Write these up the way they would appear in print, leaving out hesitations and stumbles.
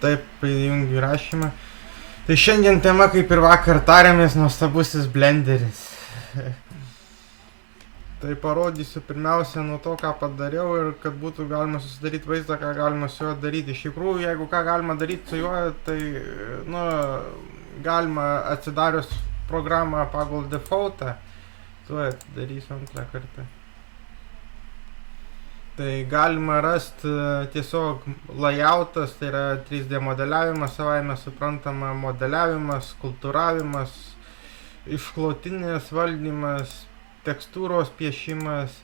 Taip, įjungiu įrašymą. Tai šiandien tema, kaip ir vakar tarėmės, nuostabusis blenderis. Tai parodysiu pirmiausia nuo to, ką padariau ir kad būtų galima susidaryti vaizdą, ką galima su juo daryti. Iš tikrųjų, jeigu ką galima daryti su juo, tai, nu, galima atsidarius programą pagal defaultą. Tuoj atidarysiu antrą kartą. Tai galima rasti tiesiog layoutas, tai yra 3D modeliavimas, savaime suprantama modeliavimas, skulptūravimas, išklotinės valdymas, tekstūros piešimas,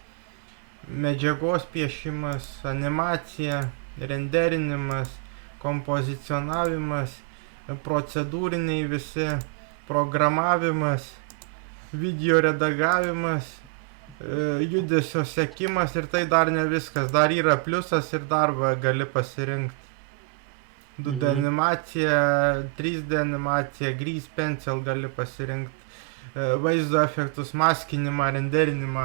medžiagos piešimas, animacija, renderinimas, kompozicionavimas, procedūriniai visi, programavimas, video redagavimas, judesio sekimas ir tai dar ne viskas. Dar yra pliusas ir darbą gali pasirinkti. 2D animacija, 3D animacija, Grease Pencil gali pasirinkti. Vaizdo efektus, maskinimą, renderinimą.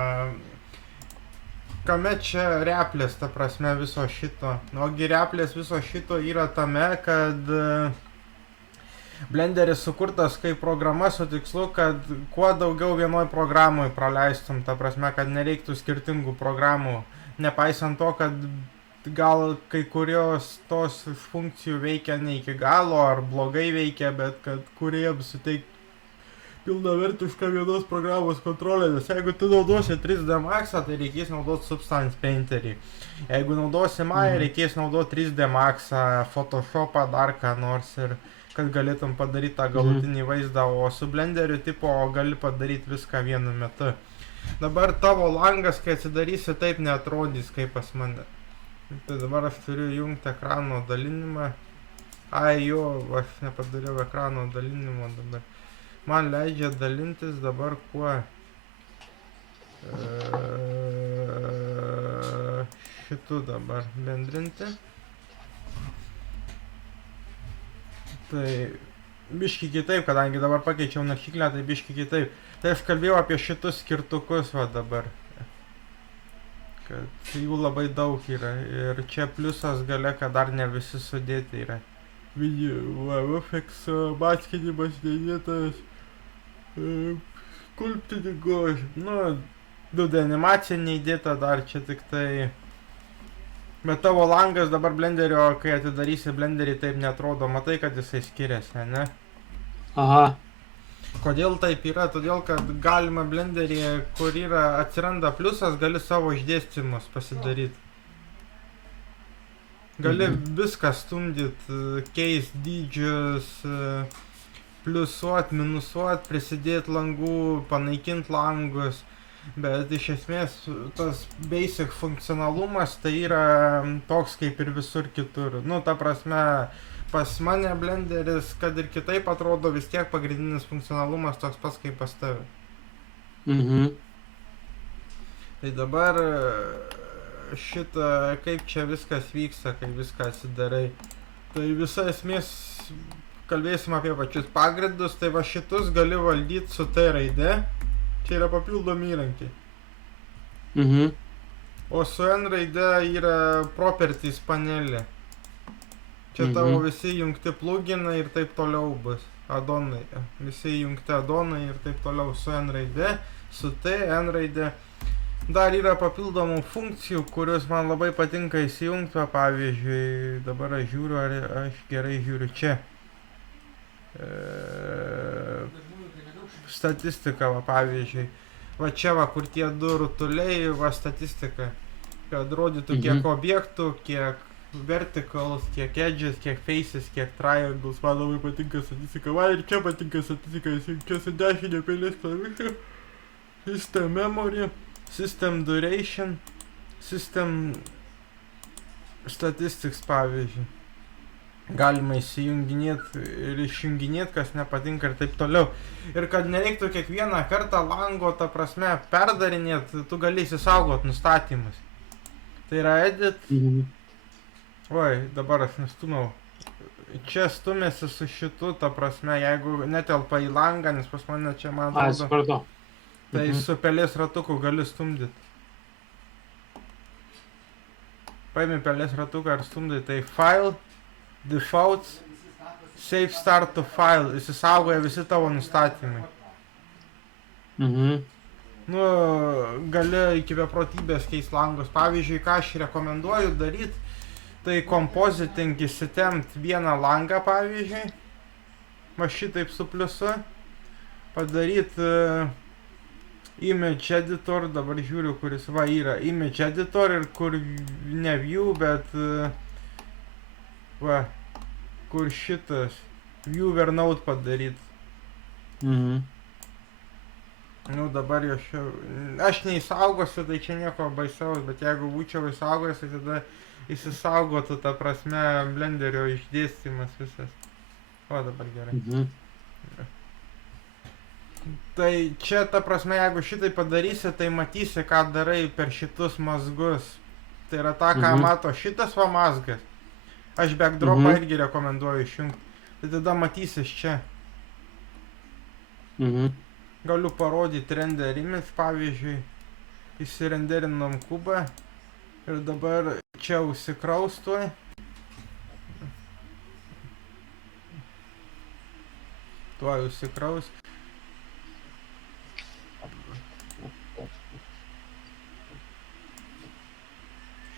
Kame čia replės, ta prasme, viso šito? Ogi replės viso šito yra tame, kad Blenderis sukurtas kaip programa su tikslu, kad kuo daugiau vienoj programoj praleistum, ta prasme, kad nereiktų skirtingų programų, nepaisant to, kad gal kai kurios tos funkcijų veikia ne iki galo ar blogai veikia, bet kad kuriems suteikti pilnavertišką vienos programos kontrolę, nes jeigu tu naudosi 3D Maxą, tai reikės naudoti Substance Painterį. Jeigu naudosi Maya, reikės naudoti 3D Maxą, Photoshopą, dar ką nors ir kad galėtum padaryti tą galutinį vaizdą, o su Blenderiu tipo gali padaryti viską vienu metu. Dabar tavo langas, kai atsidarysi, taip neatrodys kaip pas mane. Tai dabar aš turiu jungti ekrano dalinimą. Ai jo, aš nepadariau ekrano dalinimo dabar. Man leidžia dalintis dabar kuo šitu dabar bendrinti. Tai biški kitaip, kadangi dabar pakeičiau naršyklę, tai biški kitaip. Tai aš kalbėjau apie šitus skirtukus va dabar. Kad jų labai daug yra. Ir čia pliusas gale, kad dar ne visi sudėti yra. Video, VFX, maskinimas dėdėtas, skulptiningo, nu, 2D animacija neįdėta dar, čia tik tai. Bet tavo langas dabar Blenderio, kai atidarysi Blenderį, taip netrodo, matai, kad jisai skiriasi, ne? Aha. Kodėl taip yra? Todėl, kad galima Blenderį, kur yra atsiranda pliusas, gali savo išdėstymus pasidaryti. Gali viską stumdyti, keist dydžius, pliusuot, minusuot, prisidėti langų, panaikinti langus. Bet iš esmės tas basic funkcionalumas tai yra toks kaip ir visur kitur. Nu, ta prasme, pas mane Blenderis, kad ir kitaip atrodo, vis tiek pagrindinis funkcionalumas toks pats kaip pas tave. Tai dabar šitą, kaip čia viskas vyksta, kai viską atsidarai. Tai visa esmės, kalbėsim apie pačius pagrindus, tai va šitus gali valdyti su T raide. Čia yra papildomi įrankiai. O su N raide yra properties panelė. Čia tavo visi jungti pluginai ir taip toliau bus. Adonai. Visi jungti adonai ir taip toliau su N raide, su T, N raide. Dar yra papildomų funkcijų, kurios man labai patinka įsijungti. Pavyzdžiui, dabar aš žiūriu, ar aš gerai žiūriu čia. Statistika, va, pavyzdžiui. Va čia, va, kur tie du rutuliai, va, statistika. Kad rodytų kiek objektų, kiek verticals, kiek edges, kiek faces, kiek triangles. Man labai patinka statistika. Va, ir čia patinka statistika. Čia su dešinė pelės klavišė. System memory, system duration, system statistics, pavyzdžiui. Galima įsijunginėti ir išjunginėti, kas nepatinka ir taip toliau. Ir kad nereiktų kiekvieną kartą lango, ta prasme, perdarinėti, tu gali įsisaugot nustatymus. Tai yra edit. Oi, dabar aš nustumiau. Čia stumėsi su šitu, ta prasme, jeigu netelpa į langą, nes pas mane čia man atrodo. Tai su pelės ratuku gali stumdyti. Paimi pelės ratuką ir stumdai, tai file. defaults, save start to file, įsisaugoja visi tavo nustatymai. Mhm. Nu, gali iki beprotybės keist langus. Pavyzdžiui, ką aš rekomenduoju daryti, tai compositing įsitempt vieną langą, pavyzdžiui, va šitaip su pliusu, padaryti image editor, dabar žiūriu, kuris va yra image editor ir kur ne view, bet va, kur šitas viewer node padaryti. Mhm. Nu dabar aš neįsaugosiu, tai čia nieko baisaus, bet jeigu būčiau įsaugojęs, tai tada įsisaugotų, ta prasme, blenderio išdėstymas visas. O dabar gerai. Mhm. Tai čia, ta prasme, jeigu šitai padarysi, tai matysi, ką darai per šitus mazgus. Tai yra ta, ką mato šitas va mazgas. Aš backdropą irgi rekomenduoju išjungti. Tai tada matysis čia. Mhm. Galiu parodyti render image, pavyzdžiui. Įsirenderinom kubą. Ir dabar čia užsikraustuoj. Tuoj užsikraus.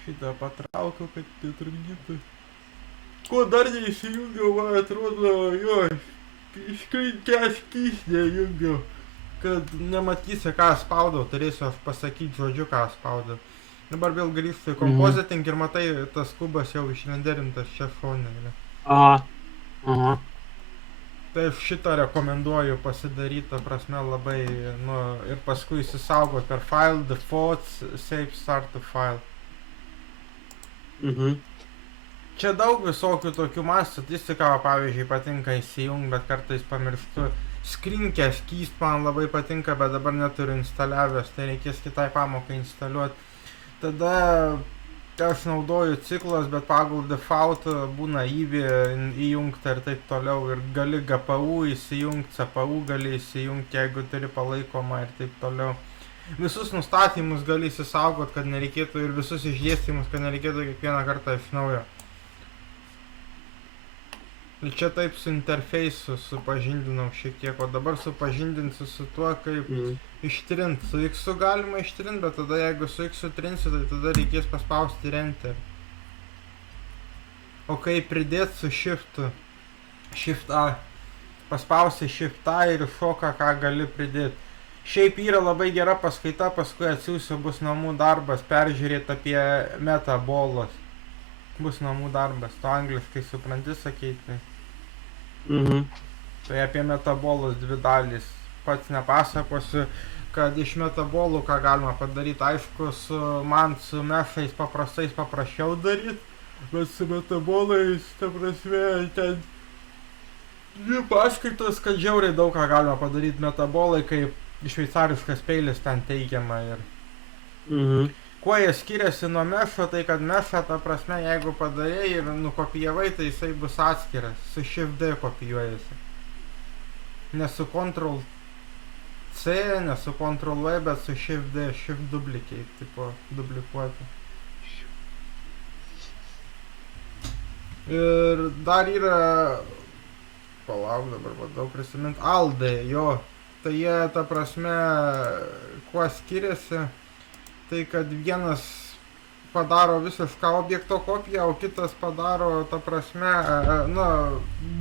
Šitą patraukiau, kad netrukdytų. Ko dar neįsijungiau, man atrodo, jo, iškrinkęs skysnę jungiau. Kad nematysi, ką spaudau, turėsiu aš pasakyti žodžiu, ką spaudau. Dabar vėl grįžtu į compositing ir matai, tas kubas jau išrenderintas čia šone. Aha. Aha. Tai šitą rekomenduoju pasidaryti, ta prasme, labai, nu, ir paskui įsisaugoti per file, defaults, save start to file. Mhm. Čia daug visokių tokių, man statistika, pavyzdžiui, patinka įsijungti, bet kartais pamirštu. Skrinkės keist man labai patinka, bet dabar neturiu instaliavęs, tai reikės kitai pamokai instaliuoti. Tada aš naudoju ciklas, bet pagal default būna įjungta ir taip toliau. Ir gali GPU įsijungti, CPU gali įsijungti, jeigu turi palaikomą ir taip toliau. Visus nustatymus gali įsisaugot, kad nereikėtų, ir visus išdėstymus, kad nereikėtų kiekvieną kartą iš naujo. Ir čia taip su interfeisu supažindinau šiek tiek, o dabar supažindinsiu su tuo, kaip ištrint. Su X galima ištrint, bet tada jeigu su X trinsi, tai tada reikės paspausti ir Enter. O kai pridėt su Shiftu, Shift A, paspausi Shift A ir šoka, ką gali pridėti. Šiaip yra labai gera paskaita, paskui atsiųsiu, bus namų darbas, peržiūrėti apie metabolas. Bus namų darbas, tu angliškai supranti, sakyti. Mhm. Tai apie metabolus dvi dalys. Pats nepasakosiu, kad iš metabolų ką galima padaryti. Aišku, man su mešais paprastais paprasčiau daryti, bet su metabolais, ta prasme, ten dvi paskaitos, kad žiauriai daug ką galima padaryti. Metabolai kaip šveicariškas peilis ten teigiama ir... Mhm. Kuo jie skiriasi nuo mešo, tai kad mešą, ta prasme, jeigu padarėjai ir nukopijavai, tai jisai bus atskiras, su Shift D kopijuojasi. Ne su Ctrl C, ne su Ctrl V, bet su Shift D, Shift duplicate, tipo, duplikuoti. Ir dar yra, palauk dabar, bandau prisiminti, Alde, jo, tai jie, ta prasme, kuo skiriasi, tai kad vienas padaro visišką objekto kopiją, o kitas padaro, ta prasme, na,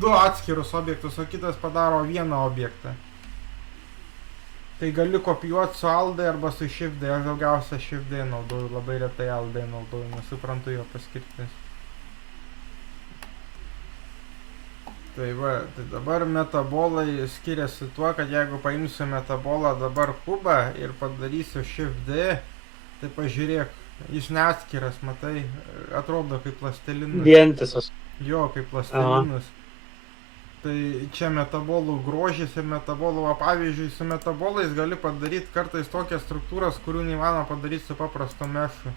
du atskirus objektus, o kitas padaro vieną objektą. Tai gali kopijuoti su Alde arba su Shift D, aš daugiausia Shift D naudoju, labai retai Alde naudoju, nesuprantu jo paskirtis. Tai va, tai dabar metabolai skiriasi tuo, kad jeigu paimsiu metabolą dabar kubą ir padarysiu Shift D, tai pažiūrėk, jis neatskiras, matai, atrodo kaip plastilinas. Vientisas. Jo, kaip plastilinas. Tai čia metabolų grožis ir metabolų, pavyzdžiui, su metabolais gali padaryti kartais tokias struktūras, kurių neįmanoma padaryti su paprastu mešu.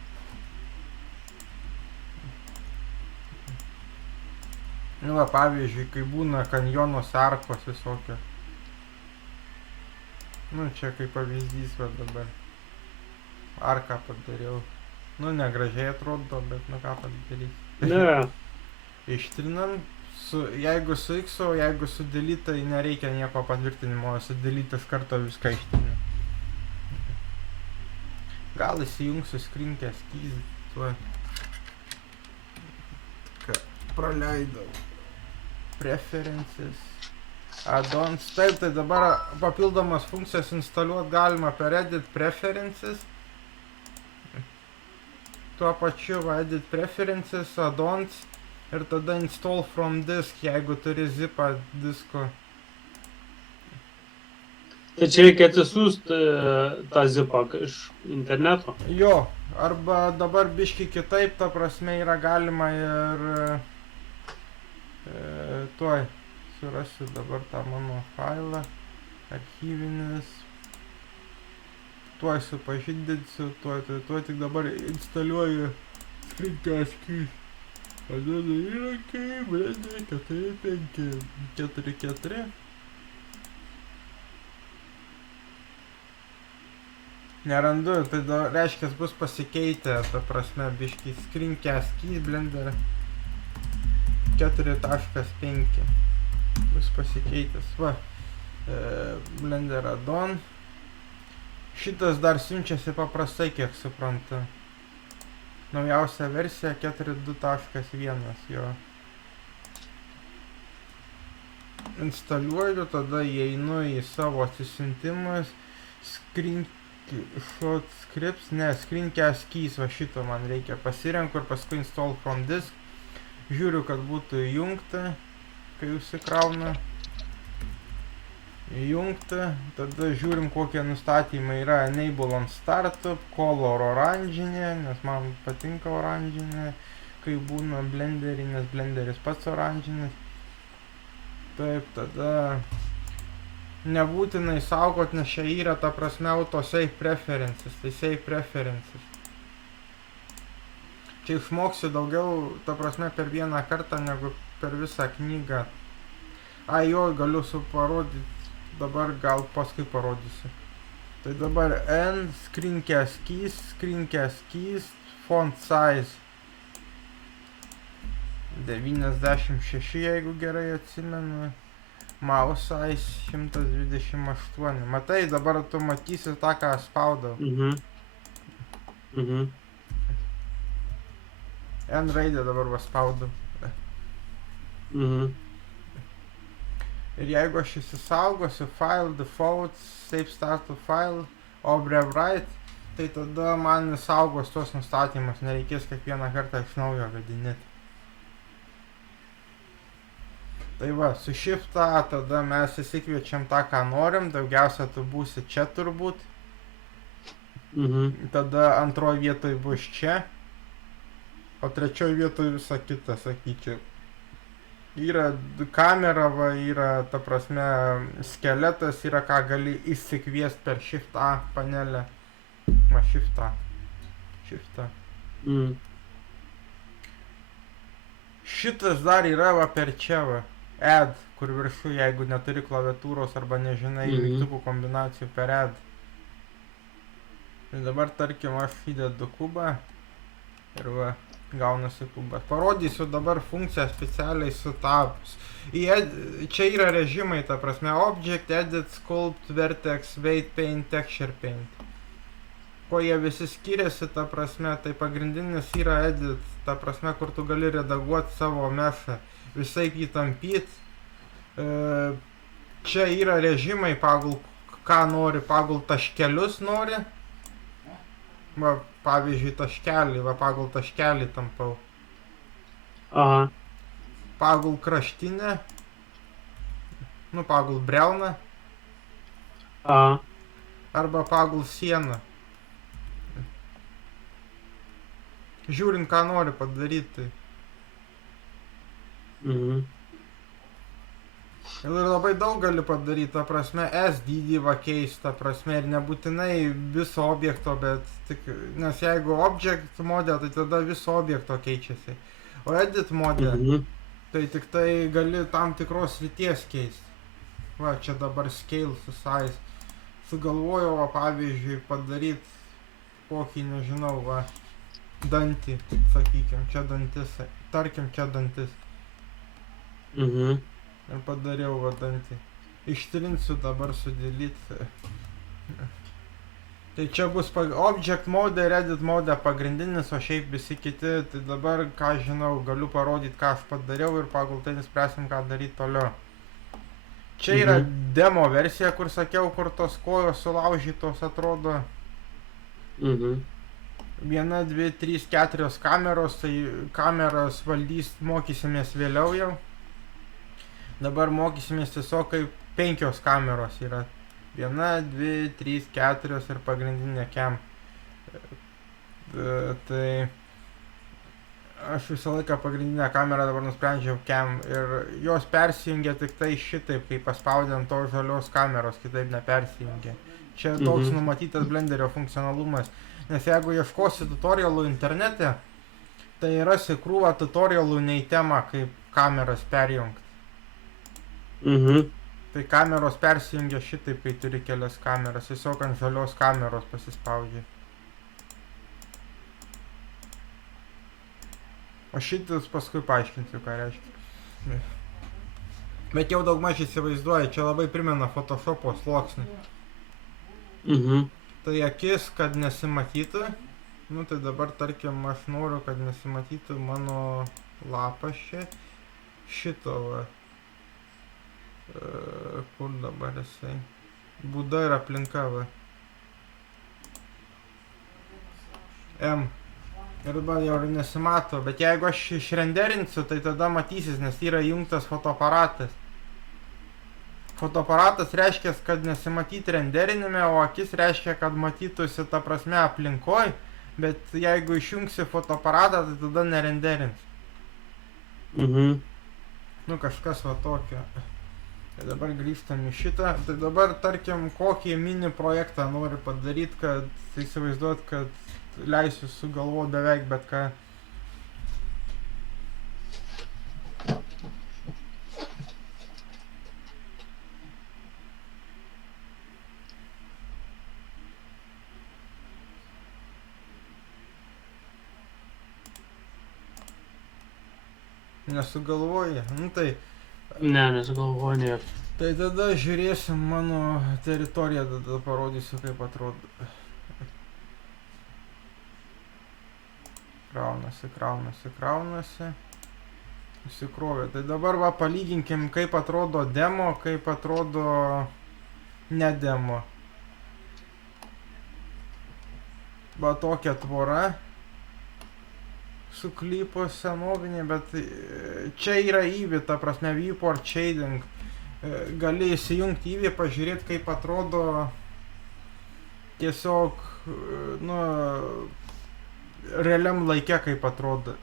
Nu, va, pavyzdžiui, kai būna kanjonos arkos visokios. Nu, čia kaip pavyzdys, va dabar. Arką padariau. Nu, negražiai atrodo, bet nu ką padarysi. Ne. Ištrinam, jeigu su X, jeigu su delete, tai nereikia nieko patvirtinimo, su delete iš karto viską ištrinam. Gal įsijungsiu screencast keys, tuo praleidau. Preferences. Add-ons. Taip, tai dabar papildomas funkcijas instaliuoti galima per edit preferences. Tuo pačiu edit preferences, add-ons ir tada install from disk, jeigu turi zipą disko. Tai čia reikia atsisiųsti tą zipą iš interneto. Jo, arba dabar biški kitaip, ta prasme yra galima ir tuoj surasiu dabar tą mano failą, archyvinis, tuoj supažindinsiu, tuoj tik dabar instaliuoju screencast keys. Padedu įrankiai, Blender 4.5.4.4. Nerandu, tai reiškia bus pasikeitę, ta prasme, biški screencast keys Blender 4.5 bus pasikeitęs. Va, Blender add-on. Šitas dar siunčiasi paprastai, kiek suprantu. Naujausia versija 4.2.1 jo. Instaliuoju, tada įeinu į savo atsisiuntimus, screenshot scripts, ne, screencast keys, va šito man reikia, pasirenku ir paskui install from disk, žiūriu, kad būtų įjungta, kai užsikrauna, įjungta, tada žiūrim, kokie nustatymai yra, enable on startup, color oranžinė, nes man patinka oranžinė, kai būna blenderį, nes blenderis pats oranžinis. Taip, tada nebūtinai saugot, nes čia yra, ta prasme, auto save preferences, tai save preferences. Čia išmoksiu daugiau, ta prasme, per vieną kartą, negu per visą knygą. Jo, galiu parodyti, dabar gal paskui parodysiu. Tai dabar N, screencast keys, font size 96, jeigu gerai atsimenu. Mouse size 128. Matai, dabar tu matysi tą, ką spaudau. N raidę dabar paspaudau. Ir jeigu aš įsisaugosiu file, default, save start to file, obrewrite, tai tada man įsaugos tuos nustatymus, nereikės kiekvieną kartą iš naujo vedinėti. Tai va, su shift A tada mes įsikviečiam tą, ką norim, daugiausia tu būsi čia turbūt. Tada antroji vietoj bus čia, o trečioji vietoj visa kita, sakyčiau. Yra kamera, va, yra, ta prasme, skeletas, yra ką gali įsikviest per Shift A panelę. Va, Shift A. Shift A. Šitas dar yra, va, per čia, va. Add, kur viršų, jeigu neturi klaviatūros arba nežinai mygtukų kombinacijų per add. Ir dabar, tarkim, aš įdedu kubą ir va, gaunasi kubas. Parodysiu dabar funkciją specialiai sutapus. Čia yra režimai, ta prasme, object, edit, sculpt, vertex, weight paint, texture paint. Ko jie visi skiriasi, ta prasme, tai pagrindinis yra edit, ta prasme, kur tu gali redaguoti savo mešą, visai jį tampyt. Čia yra režimai pagal ką nori, pagal taškelius nori. Va, pavyzdžiui, taškelį, va, pagal taškelį tampau. Pagal kraštinę. Nu, pagal breuną. Arba pagal sieną. Žiūrint, ką nori padaryti. Ir labai daug gali padaryti, ta prasme, S dydį va keist, ta prasme, ir nebūtinai viso objekto, bet tik, nes jeigu object modė, tai tada viso objekto keičiasi. O edit modė, tai tik tai gali tam tikros srities keist. Va, čia dabar scale su size. Sugalvojau, va, pavyzdžiui, padaryti kokį, nežinau, va, dantį, sakykim, čia dantis, tarkim, čia dantis. Mhm. Ir padariau vadantį. Ištrinsiu dabar su delete. Tai čia bus object mode ir edit mode pagrindinis, o šiaip visi kiti, tai dabar, ką žinau, galiu parodyti, ką aš padariau ir pagal tai nuspręsim, ką daryti toliau. Čia yra demo versija, kur sakiau, kur tos kojos sulaužytos atrodo. Mhm. 1, 2, 3, 4 kameros, tai kameras valdys mokysimės vėliau jau. Dabar mokysimės tiesiog kaip 5 kameros yra. 1, 2, 3, 4 ir pagrindinė cam. Tai aš visą laiką pagrindinę kamerą dabar nusprendžiau cam ir jos persijungia tik tai šitaip, kai paspaudėm tos žalios kameros, kitaip nepersijungia. Čia toks numatytas Blenderio funkcionalumas, nes jeigu ieškosi tutorialų internete, tai rasi krūvą tutorialų ne į temą, kaip kameras perjungti. Mhm. Tai kameros persijungia šitaip, kai turi kelias kameras, tiesiog ant žalios kameros pasispaudžia. O šitas paskui paaiškinsiu, ką reiškia. Bet jau daugmaž įsivaizduoju, čia labai primena Photoshopo sluoksnį. Mhm. Tai akis, kad nesimatytų. Nu tai dabar, tarkim, aš noriu, kad nesimatytų mano lapas čia. Šito va. Kur dabar jisai? Būda ir aplinka va. M. Ir dabar jau nesimato, bet jeigu aš išrenderinsiu, tai tada matysis, nes yra įjungtas fotoaparatas. Fotoaparatas reiškia, kad nesimatyti renderinime, o akis reiškia, kad matytųsi ta prasme aplinkoj, bet jeigu išjungsi fotoaparatą, tai tada nerenderins. Mhm. Nu kažkas va tokio. Tai dabar grįžtam į šitą. Tai dabar, tarkim, kokį mini projektą nori padaryti, kad įsivaizduot, kad leisiu sugalvoti beveik bet ką. Nesugalvoji? Nu tai... Ne, nesugalvoju niek. Tai tada žiūrėsim mano teritoriją, tada parodysiu, kaip atrodo. Kraunasi. Įsikrovė. Tai dabar va palyginkim, kaip atrodo demo, kaip atrodo ne demo. Va tokia tvora. Su klipu senovinė, bet čia yra Eevee, ta prasme viewport shading. Gali įsijungti Eevee, pažiūrėti, kaip atrodo tiesiog, nu, realiam laike, kaip atrodo.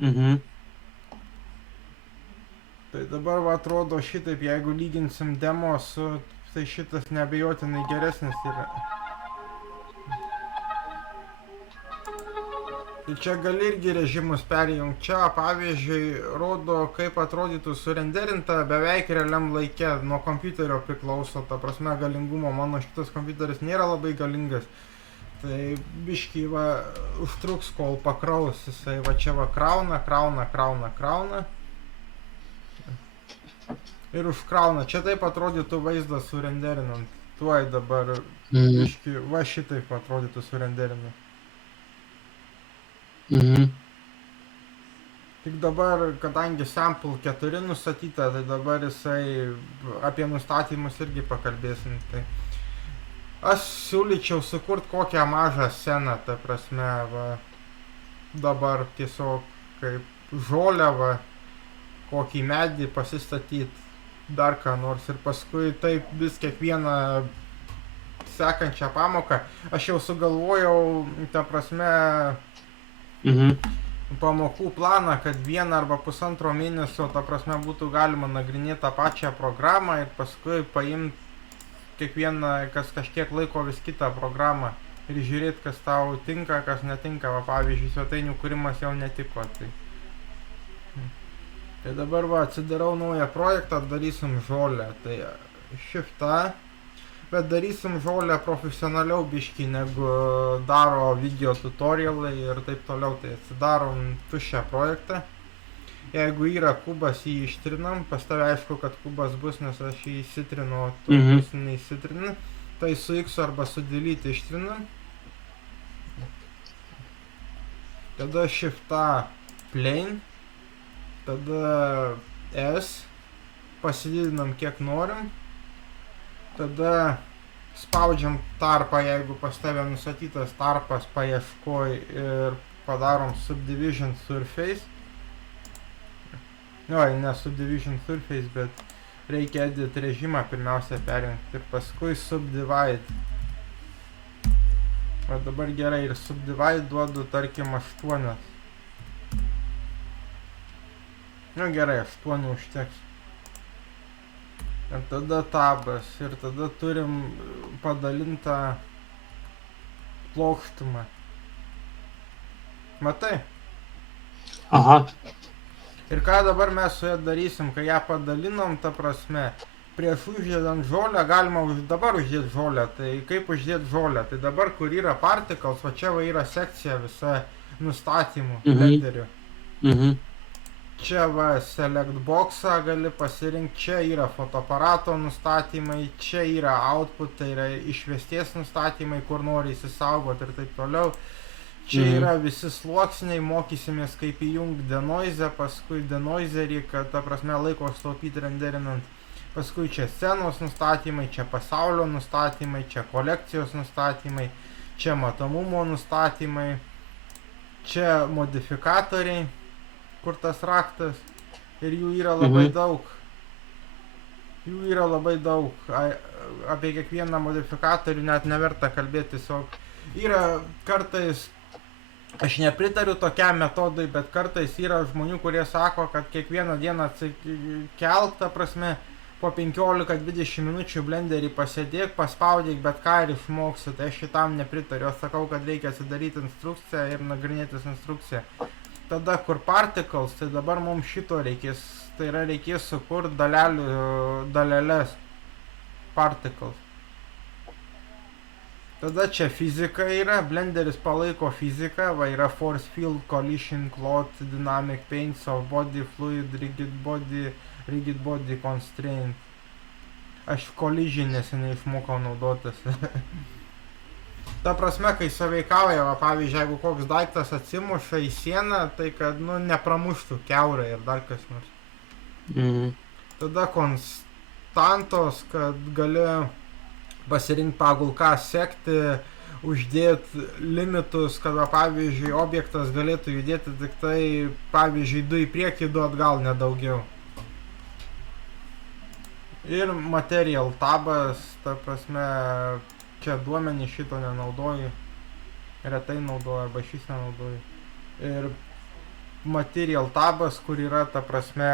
Mhm. Tai dabar va atrodo šitaip, jeigu lyginsim demo su, tai šitas neabejotinai geresnis yra. Tai čia gali irgi režimus perjungti. Čia, pavyzdžiui, rodo, kaip atrodytų surenderinta beveik realiam laike. Nuo kompiuterio priklauso, ta prasme, galingumo. Mano šitas kompiuteris nėra labai galingas. Tai biškį va užtruks, kol pakraus. Jisai va čia va krauna. Ir užkrauna. Čia taip atrodytų vaizdas surenderinant. Tuoj dabar biškį, va šitaip atrodytų surenderinant. Mhm. Tik dabar, kadangi sample 4 nustatyta, tai dabar jisai apie nustatymus irgi pakalbėsim. Tai aš siūlyčiau sukurti kokią mažą sceną, ta prasme, va, dabar tiesiog kaip žolę, va, kokį medį pasistatyti, dar ką nors ir paskui taip vis kiekvieną sekančią pamoką. Aš jau sugalvojau, ta prasme, pamokų planą, kad 1 arba 1,5 mėnesio, ta prasme, būtų galima nagrinėti tą pačią programą ir paskui paimti kiekvieną, kas kažkiek laiko vis kitą programą ir žiūrėti, kas tau tinka, kas netinka. Va, pavyzdžiui, svetainių kūrimas jau netiko. Tai dabar va, atsidarau naują projektą, darysim žolę. Tai Shift A. Bet darysim žolę profesionaliau biškį, negu daro video tutorialai ir taip toliau. Tai atsidarom tuščią projektą. Jeigu yra kubas, jį ištrinam, pas tave aišku, kad kubas bus, nes aš jį įsitrinu, o tu Mhm. bus neįsitrini. Tai su X arba su delete ištrinam. Tada shift'ą plane. Tada S. Pasididinam kiek norim. Tada spaudžiam tarpą, jeigu pas tave nustatytas tarpas paieškoj ir padarom subdivision surface. Oi, ne subdivision surface, bet reikia edit režimą pirmiausia perjungti ir paskui subdivide. O dabar gerai, ir subdivide duodu tarkim 8. Nu gerai, 8 užteks. Ir tada tabas, ir tada turim padalintą plokštumą. Matai? Aha. Ir ką dabar mes su ja darysim, kai ją padalinom, ta prasme, prieš uždedant žolę galima dabar uždėti žolę. Tai kaip uždėti žolę? Tai dabar, kur yra particles, va čia va yra sekcija visa nustatymų blenderių. Mhm. Čia va select boxą gali pasirinkti, čia yra fotoaparato nustatymai, čia yra output, tai yra išvesties nustatymai, kur nori įsisaugoti ir taip toliau. Čia yra visi sluoksniai, mokysimės kaip įjungti denoizę, paskui denoizerį, kad ta prasme laiko sutaupyti renderinant. Paskui čia scenos nustatymai, čia pasaulio nustatymai, čia kolekcijos nustatymai, čia matomumo nustatymai, čia modifikatoriai, kur tas raktas, ir jų yra labai daug. Jų yra labai daug. Apie kiekvieną modifikatorių net neverta kalbėti, tiesiog yra kartais, aš nepritariu tokiam metodui, bet kartais yra žmonių, kurie sako, kad kiekvieną dieną atsikelk, ta prasme, po 15-20 minučių blenderį pasėdėk, paspaudyk bet ką ir išmoksi. Tai aš šitam nepritariu, aš sakau, kad reikia atsidaryti instrukciją ir nagrinėtis instrukciją. Tada kur particles, tai dabar mums šito reikės, tai yra reikės sukurti daleles particles. Tada čia fizika yra, blenderis palaiko fiziką, va yra force field, collision, cloth, dynamic paint, soft body, fluid, rigid body constraint. Aš collision neseniai išmokau naudotis. Ta prasme, kai sąveikauja, va, pavyzdžiui, jeigu koks daiktas atsimuša į sieną, tai kad, nu, nepramuštų kiaurai ir dar kas nors. Tada konstantos, kad gali pasirinkti pagal ką sekti, uždėti limitus, kad, va, pavyzdžiui, objektas galėtų judėti tik tai, pavyzdžiui, 2 į priekį, 2 atgal, nedaugiau. Ir material tabas, ta prasme, čia duomenį šito nenaudoju, retai naudoju, arba šis nenaudoju. Ir material tabas, kur yra, ta prasme,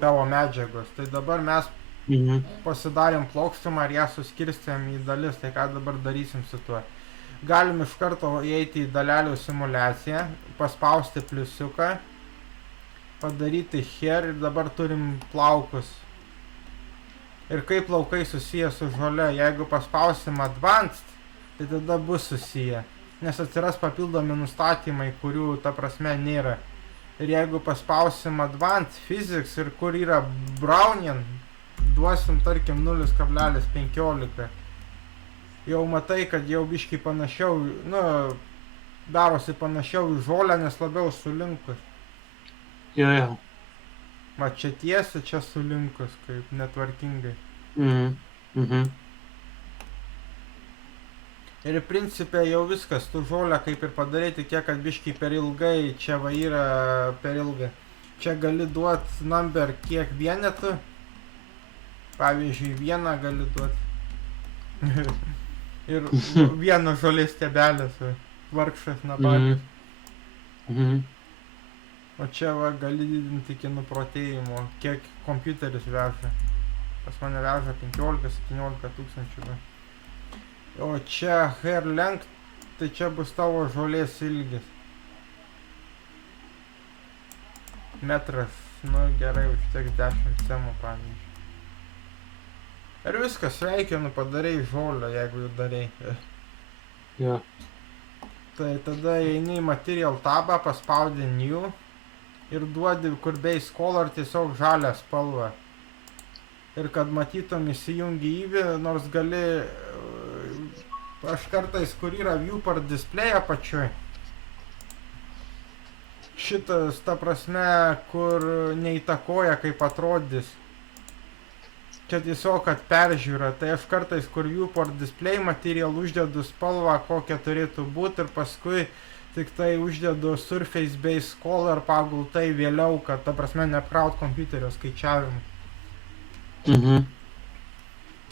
tavo medžiagos. Tai dabar mes pasidarėm plokštumą ir ją suskirstėm į dalis, tai ką dabar darysim su tuo. Galim iš karto įeiti į dalelių simuliaciją, paspausti pliusiuką, padaryti here ir dabar turim plaukus. Ir kaip plaukai susiję su žole, jeigu paspausim advanced, tai tada bus susiję, nes atsiras papildomi nustatymai, kurių ta prasme nėra. Ir jeigu paspausim advanced physics ir kur yra brownian, duosim tarkim 0,15. Jau matai, kad jau biškai panašiau, nu, darosi panašiau į žolę, nes labiau sulinkus. Jo. Va čia tiesi, čia sulinkus, kaip netvarkingai. Ir principė jau viskas, tu žolę kaip ir padaryti, kiek kad biškai per ilgai, čia va yra per ilgai. Čia gali duoti number kiek vienetų, pavyzdžiui, vieną gali duoti. Ir vieno žolės stiebelės, vargšas nabalis. O čia va gali didinti iki nuprotėjimo, kiek kompiuteris veža. Pas mane veža 15-17 tūkstančių. O čia hair length, tai čia bus tavo žolės ilgis. Metras, nu gerai, užteks 10 cemų, pavyzdžiui. Ir viskas, sveikinu, padarai žolę, jeigu jau darai. Jo. Tai tada eini į material tabą, paspaudi new. ir duodi kur base color tiesiog žalią spalvą. Ir kad matytum įsijungi įvį, nors gali, aš kartais, kur yra viewport display apačioj, šitas, ta prasme, kur neįtakoja, kaip atrodys. Čia tiesiog, kad peržiūra, tai aš kartais, kur viewport display material uždedu spalvą, kokia turėtų būti ir paskui tik tai uždedu surface base color pagal tai vėliau, kad, ta prasme, neapkraut kompiuterio skaičiavimu. Mhm.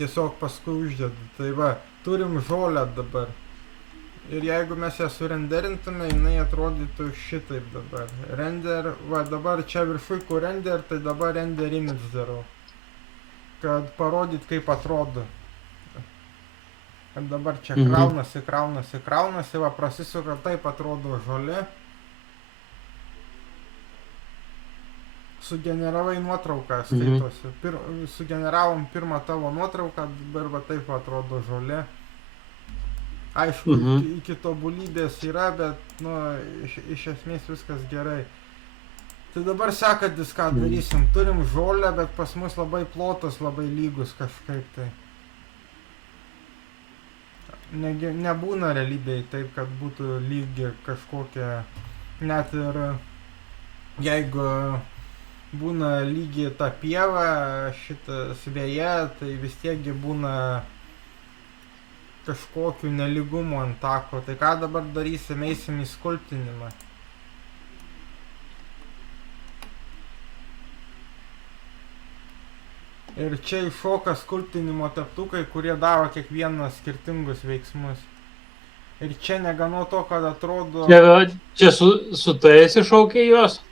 Tiesiog paskui uždedu. Tai va, turim žolę dabar. Ir jeigu mes ją surenderintume, jinai atrodytų šitaip dabar. Render, va dabar čia viršui, kur render, tai dabar render image darau. Kad parodyt, kaip atrodo. Kad dabar čia kraunasi, va prasisuka, taip atrodo žolė. Sugeneravai nuotrauką, skaitosi. Sugeneravom pirmą tavo nuotrauką, dabar va taip atrodo žolė. Aišku, iki tobulybės yra, bet, nu, iš esmės viskas gerai. Tai dabar sekantis, ką darysim. Turim žolę, bet pas mus labai plotas, labai lygus kažkaip tai. Nebūna realybėje taip, kad būtų lygi kažkokia, net ir jeigu būna lygi ta pieva, šitas vėja, tai vis tiekgi būna kažkokių nelygumų ant tako. Tai ką dabar darysim, eisim į skulptinimą. Ir čia iššoka skulptinimo teptukai, kurie daro kiekvieną skirtingus veiksmus. Ir čia negana to, kad atrodo... Čia su tais iššaukia juos?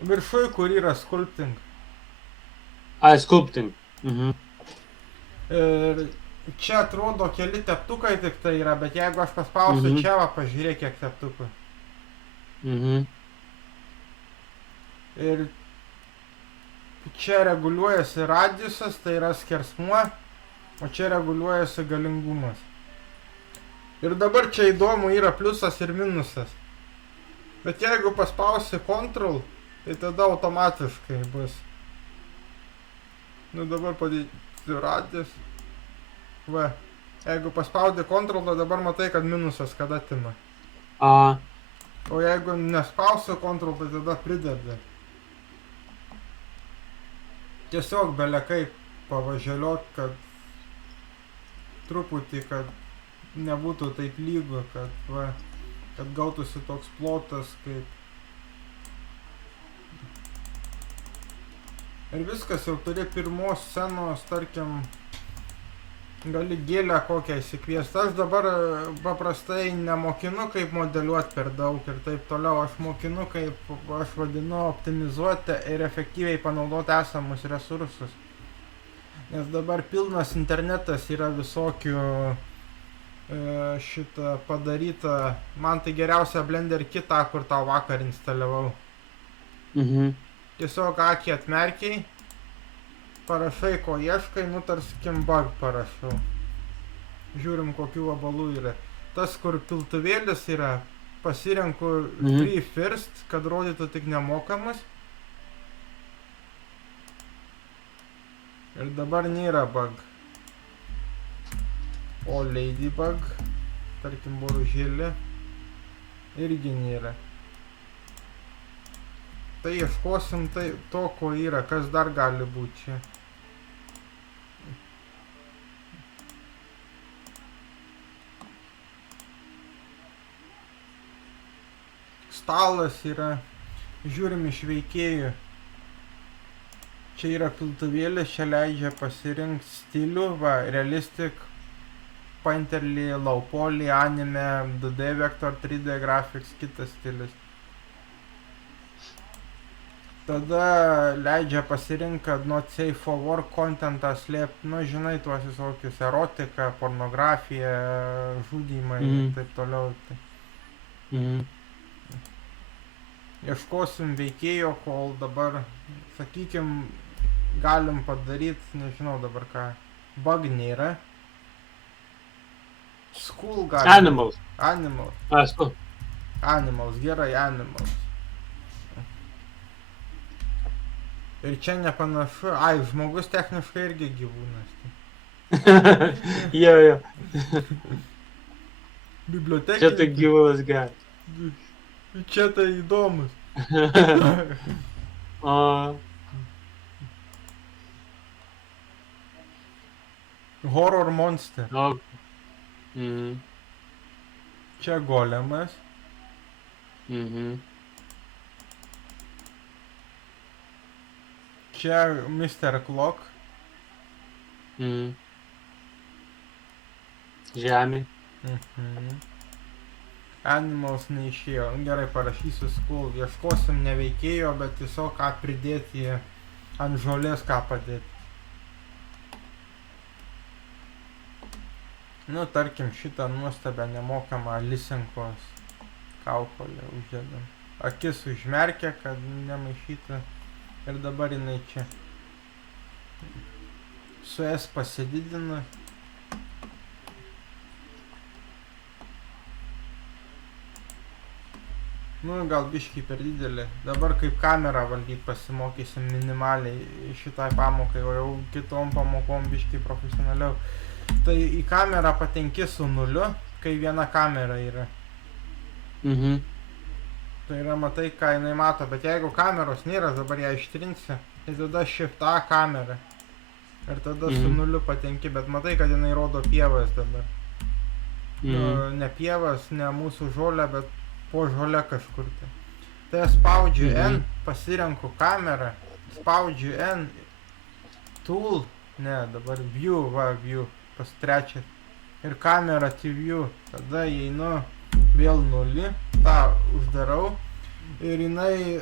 Viršui, kur yra sculpting. Sculpting. Ir čia atrodo keli teptukai tik tai yra, bet jeigu aš paspausiu čia, va, pažiūrėk, kiek teptukų. Ir čia reguliuojasi radiusas, tai yra skersmuo, o čia reguliuojasi galingumas. Ir dabar čia įdomu yra pliusas ir minusas. Bet jeigu paspausi Ctrl, tai tada automatiškai bus. Nu dabar padėti radijas. Va, jeigu paspaudi Ctrl, tai dabar matai, kad minusas kad atima. O jeigu nespausiu Ctrl, tai tada pridedi. Tiesiog belekaip pavaželiot, kad truputį, kad nebūtų taip lygu, kad, va, kad gautųsi toks plotas, kaip... Ir viskas, jau turi pirmos scenos, tarkim, gali gėlę kokią įsikviesti. Aš dabar paprastai nemokinu, kaip modeliuoti per daug ir taip toliau. Aš mokinu, kaip aš vadinu, optimizuoti ir efektyviai panaudoti esamus resursus. Nes dabar pilnas internetas yra visokių šitą padaryta. Man tai geriausia Blender kitą, kur tau vakar instaliavau. Tiesiog akį atmerkiai, parašai, ko ieškai, nu tarkim bug parašau. Žiūrim, kokių vabalų yra. Tas, kur piltuvėlis yra, pasirenku free first, kad rodytų tik nemokamas. Ir dabar nėra bug. O ladybug, tarkim boružėlė, irgi nėra. Tai ieškosim tai to, ko yra, kas dar gali būti čia. Stalas yra, žiūrim iš veikėjų. Čia yra piltuvėlis, čia leidžia pasirinkti stilių, va, realistic, painterly, low poly, anime, 2D vector, 3D graphics, kitas stilius. Tada leidžia pasirinkti, kad not safe for work contentą slėpti, nu žinai, tuos visokius erotiką, pornografiją, žudymai ir taip toliau. Ieškosim veikėjo, kol dabar, sakykim, galim padaryti, nežinau dabar ką, bug nėra. School galim. Animals. Animals, gerai, animals. Ir čia nepanašu, žmogus techniškai irgi gyvūnas. Jo. Bibliotekininkas. Čia tai gyvūnas geras. Čia tai įdomus. O, Horror monster. o. Mhm. Čia golemas. Mhm. Čia Mr. Clock. Mhm. Žemė. Animals neišėjo. Gerai, parašysiu school. Ieškosim ne veikėjo, bet tiesiog ką pridėti ant žolės, ką padėti. Nu, tarkim, šitą nuostabę nemokamą Lisenkos kaukolę uždedam. Akis užmerkia, kad nemaišytų. Ir dabar jinai čia. Su S pasididina. Nu, gal biškį per didelį. Dabar kaip kamerą valdyti pasimokysim minimaliai šitai pamokai, o jau kitom pamokom biškį profesionaliau. Tai į kamerą patenki su nuliu, kai viena kamera yra. Mhm. Tai yra, matai, ką jinai mato, bet jeigu kameros nėra, dabar ją ištrinsi, tai tada Shift A kamera. Ir tada su nuliu patenki, bet matai, kad jinai rodo pievas dabar. Nu, ne pievas, ne mūsų žolę, bet po žolę kažkur tai. Tai aš spaudžiu N, pasirenku kamerą, spaudžiu N, Tool, ne, dabar View, View, pas trečias. Ir kamera View, tada įeinu vėl 0, tą uždarau ir jinai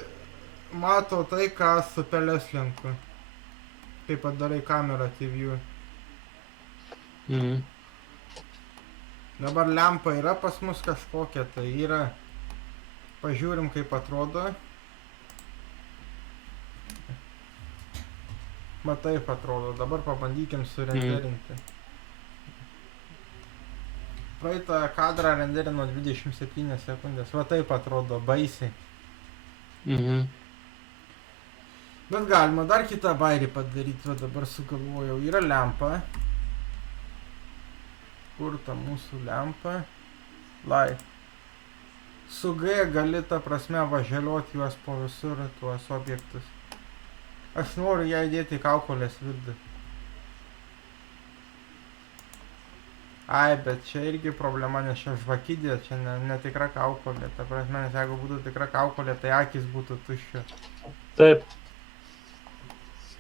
mato tai, ką su pelės lenku. Kai padarai kamerą View. Mhm. Dabar lempa yra pas mus kažkokia, tai yra. Pažiūrim, kaip atrodo. Matai, atrodo. Dabar pabandykim surenderinti. Praeitą kadrą renderino 27 sekundės. Va taip atrodo, baisiai. Mhm. Bet galima dar kitą bairį padaryti, va dabar sugalvojau. Yra lempa. Kur ta mūsų lempa? Live. Su G gali, ta prasme, važeliuoti juos po visur, tuos objektus. Aš noriu ją įdėti į kaukolės vidų. Bet čia irgi problema, nes čia žvakidė, čia netikra kaukolė. Ta prasme, nes jeigu būtų tikra kaukolė, tai akis būtų tuščios. Taip.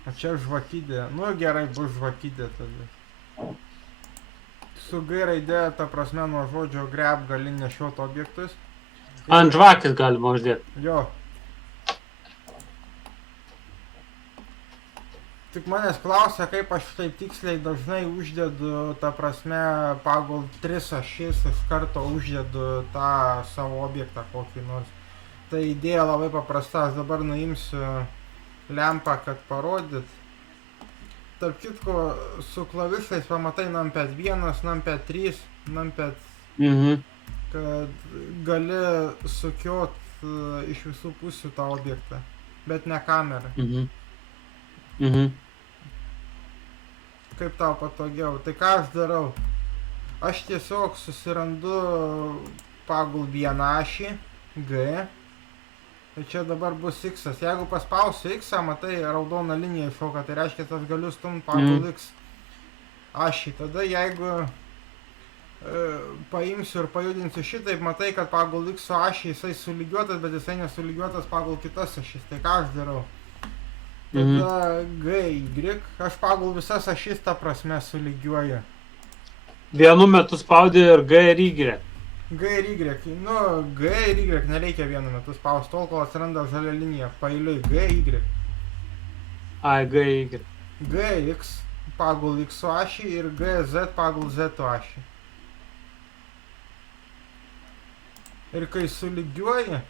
O čia žvakidė. Nu gerai, bus žvakidė tada. Su G raidė, ta prasme, nuo žodžio grab gali nešioti objektus. Ant žvakės galima uždėti. Jo. Tik manęs klausia, kaip aš taip tiksliai dažnai uždedu, ta prasme, pagal 3 ašis iš karto uždedu tą savo objektą kokį nors. Tai idėja labai paprasta, aš dabar nuimsiu lempą, kad parodyt. Tarp kitko, su klavišais pamatai numpad 1, numpad 3, numpad... Mhm. Kad gali sukiot iš visų pusių tą objektą, bet ne kamerą. Mhm. Mhm. Kaip tau patogiau? Tai ką aš darau? Aš tiesiog susirandu pagal vieną ašį, G. Tai čia dabar bus X. Jeigu paspausiu X, matai, raudona linija iššoka, tai reiškia, aš galiu stumti pagal X ašį. Tada jeigu paimsiu ir pajudinsiu šitaip, matai, kad pagal X ašį jisai sulygiuotas, bet jisai nesulygiuotas pagal kitas ašis. Tai ką aš darau? Tada GY, aš pagal visas ašis tą prasme sulygiuoju. Vienu metu spaudi ir G ir Y. G ir Y. Nu, G ir Y nereikia vienu metu spausti, tol kol atsiranda žalia linija. Pailiui G, Y. G, Y. GX pagal X ašį ir GZ pagal Z ašį. Ir kai sulygiuoji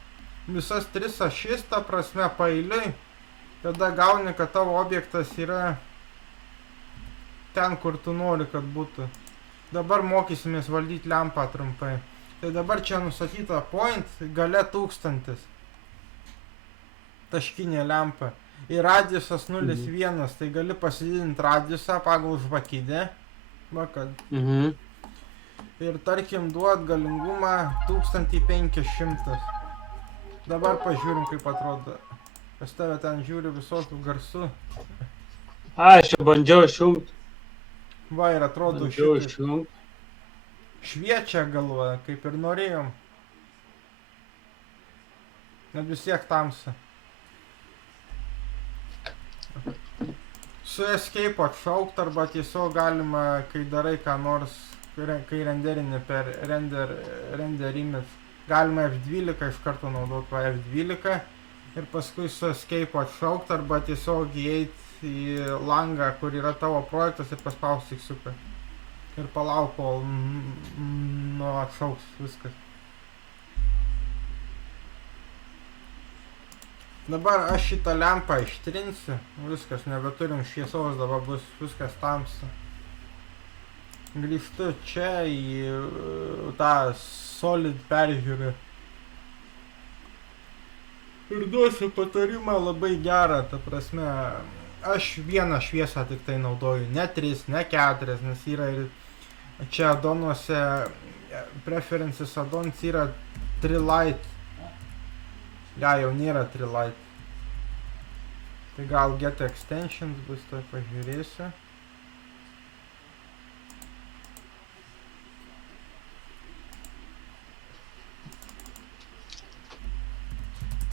visas 3 ašis, ta prasme, pailiui, tada gauni, kad tavo objektas yra ten, kur tu nori, kad būtų. Dabar mokysimės valdyti lempą trumpai. Tai dabar čia nusatyta point, gale 1000. Taškinė lempa. Ir radiusas 0,1, tai gali pasididinti radiusą pagal žvakidę. Va, kad. Ir tarkim duot galingumą 1500. Dabar pažiūrim, kaip atrodo. Pas tave ten žiūri visokių garsų. Aš čia bandžiau išjungti. Va, ir atrodo šitai. Šviečia galva, kaip ir norėjom. Net vis tiek tamsa. Su escape atšaukt arba tiesiog galima, kai darai ką nors, kai renderini per render image, galima F12 iš karto naudoti F12 ir paskui su escape atšaukt arba tiesiog įeiti į langą, kur yra tavo projektas ir paspausti X-uką. Ir palauk, kol atšauks viskas. Dabar aš šitą lempą ištrinsiu, viskas, nebeturim šviesos, dabar bus viskas tamsa. Grįžtu čia į tą solid peržiūrį. Ir duosiu patarimą labai gerą, ta prasme, aš vieną šviesą tik tai naudoju, ne 3, ne 4, nes yra ir čia addonuose, preferences addons yra 3 light. Ja, jau nėra 3 light. Tai gal get extensions bus, tai pažiūrėsiu.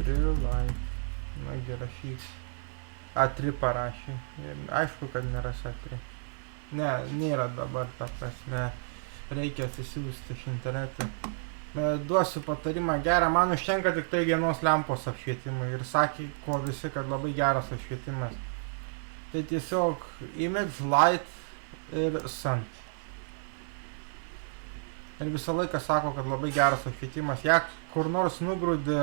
Light. Nagi rašyk. A3 parašė. Aišku, kad nėra A3. Ne, nėra dabar, ta prasme. Reikia atsisiųsti iš interneto. Duosiu patarimą gerą, man užtenka tik tai vienos lempos apšvietimui ir sakė, ko visi, kad labai geras apšvietimas. Tai tiesiog image, light ir sun. Ir visą laiką sako, kad labai geras apšvietimas. Jei kur nors nugrūdi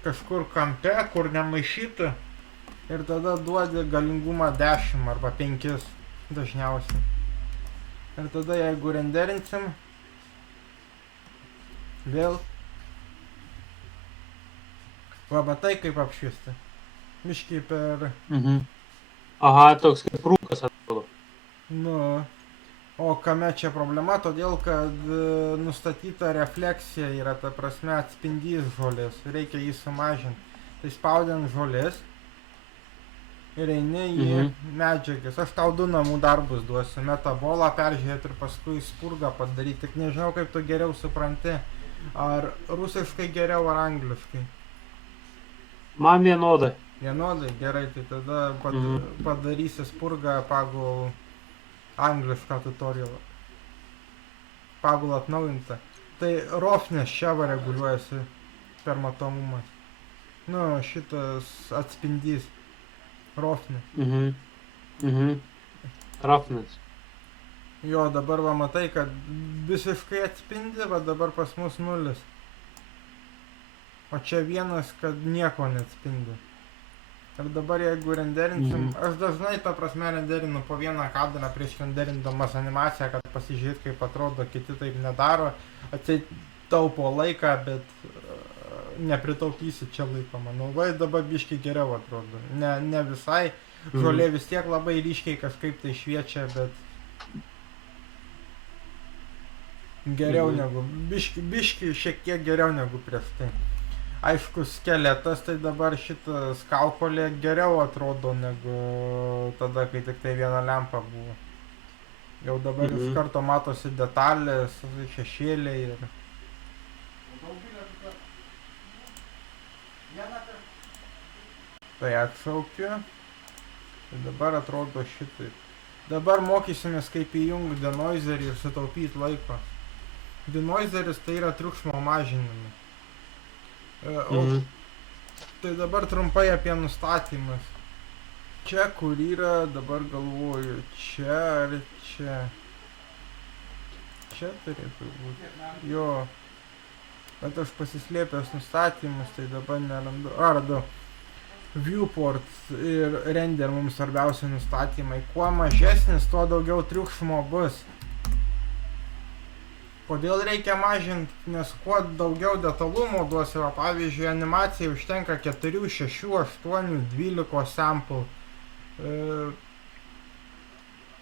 kažkur kampe, kur nemaišytų, ir tada duodi galingumą 10 arba 5 dažniausiai. Ir tada jeigu renderinsim, vėl. Va, matai kaip apšviesti. Miškiai per... Aha, toks kaip rūkas atrodo. Nu, o kame čia problema, todėl kad nustatyta refleksija yra, ta prasme, atspindys žolės. Reikia jį sumažinti. Tai spaudint žolės ir eini į medžiagas. Aš tau 2 namų darbus duosiu. Metabolą peržiūrėti ir paskui spurgą padaryti. Tik nežinau, kaip tu geriau supranti. Ar rusiškai geriau, ar angliškai? Man vienodai. Vienodai, gerai, tai tada padarysi spurgą pagal anglišką tutorialą. Pagal atnaujintą. Tai roughness čia va reguliuojasi per matomumas. Nu, šitas atspindys. Roughness. Roughness. Jo, dabar va matai, kad visiškai atspindi, va dabar pas mus 0. O čia 1, kad nieko neatspindi. Ir dabar jeigu renderinsim, aš dažnai, ta prasme, renderinu po vieną kadrą prieš renderindamas animaciją, kad pasižiūrėt, kaip atrodo, kiti taip nedaro. Atseit taupo laiką, bet nepritaupysi čia laiko, manau. Va, dabar biškai geriau atrodo. Ne visai, žolė vis tiek labai ryškiai kažkaip tai šviečia, bet... Geriau negu, biški šiek tiek geriau negu prieš tai. Aišku, skeletas, tai dabar šitą skalpolė geriau atrodo negu tada, kai tik tai viena lempa buvo. Jau dabar iš karto matosi detalės, šešėliai ir... Tai atšaukiu. Tai dabar atrodo šitaip. Dabar mokysimės, kaip įjungti denoizerį ir sutaupyti laiko. Denoizeris tai yra triukšmo mažinimas. Tai dabar trumpai apie nustatymus. Čia kur yra, dabar galvoju, čia ar čia. Čia turėtų būti. Jo. Bet aš pasislėpęs nustatymus, tai dabar nerandu. Radau. Viewport ir render mums svarbiausi nustatymai. Kuo mažesnis, tuo daugiau triukšmo bus. Kodėl reikia mažinti, nes kuo daugiau detalumo duosi, va, pavyzdžiui, animacijai užtenka 4, 6, 8, 12 sample.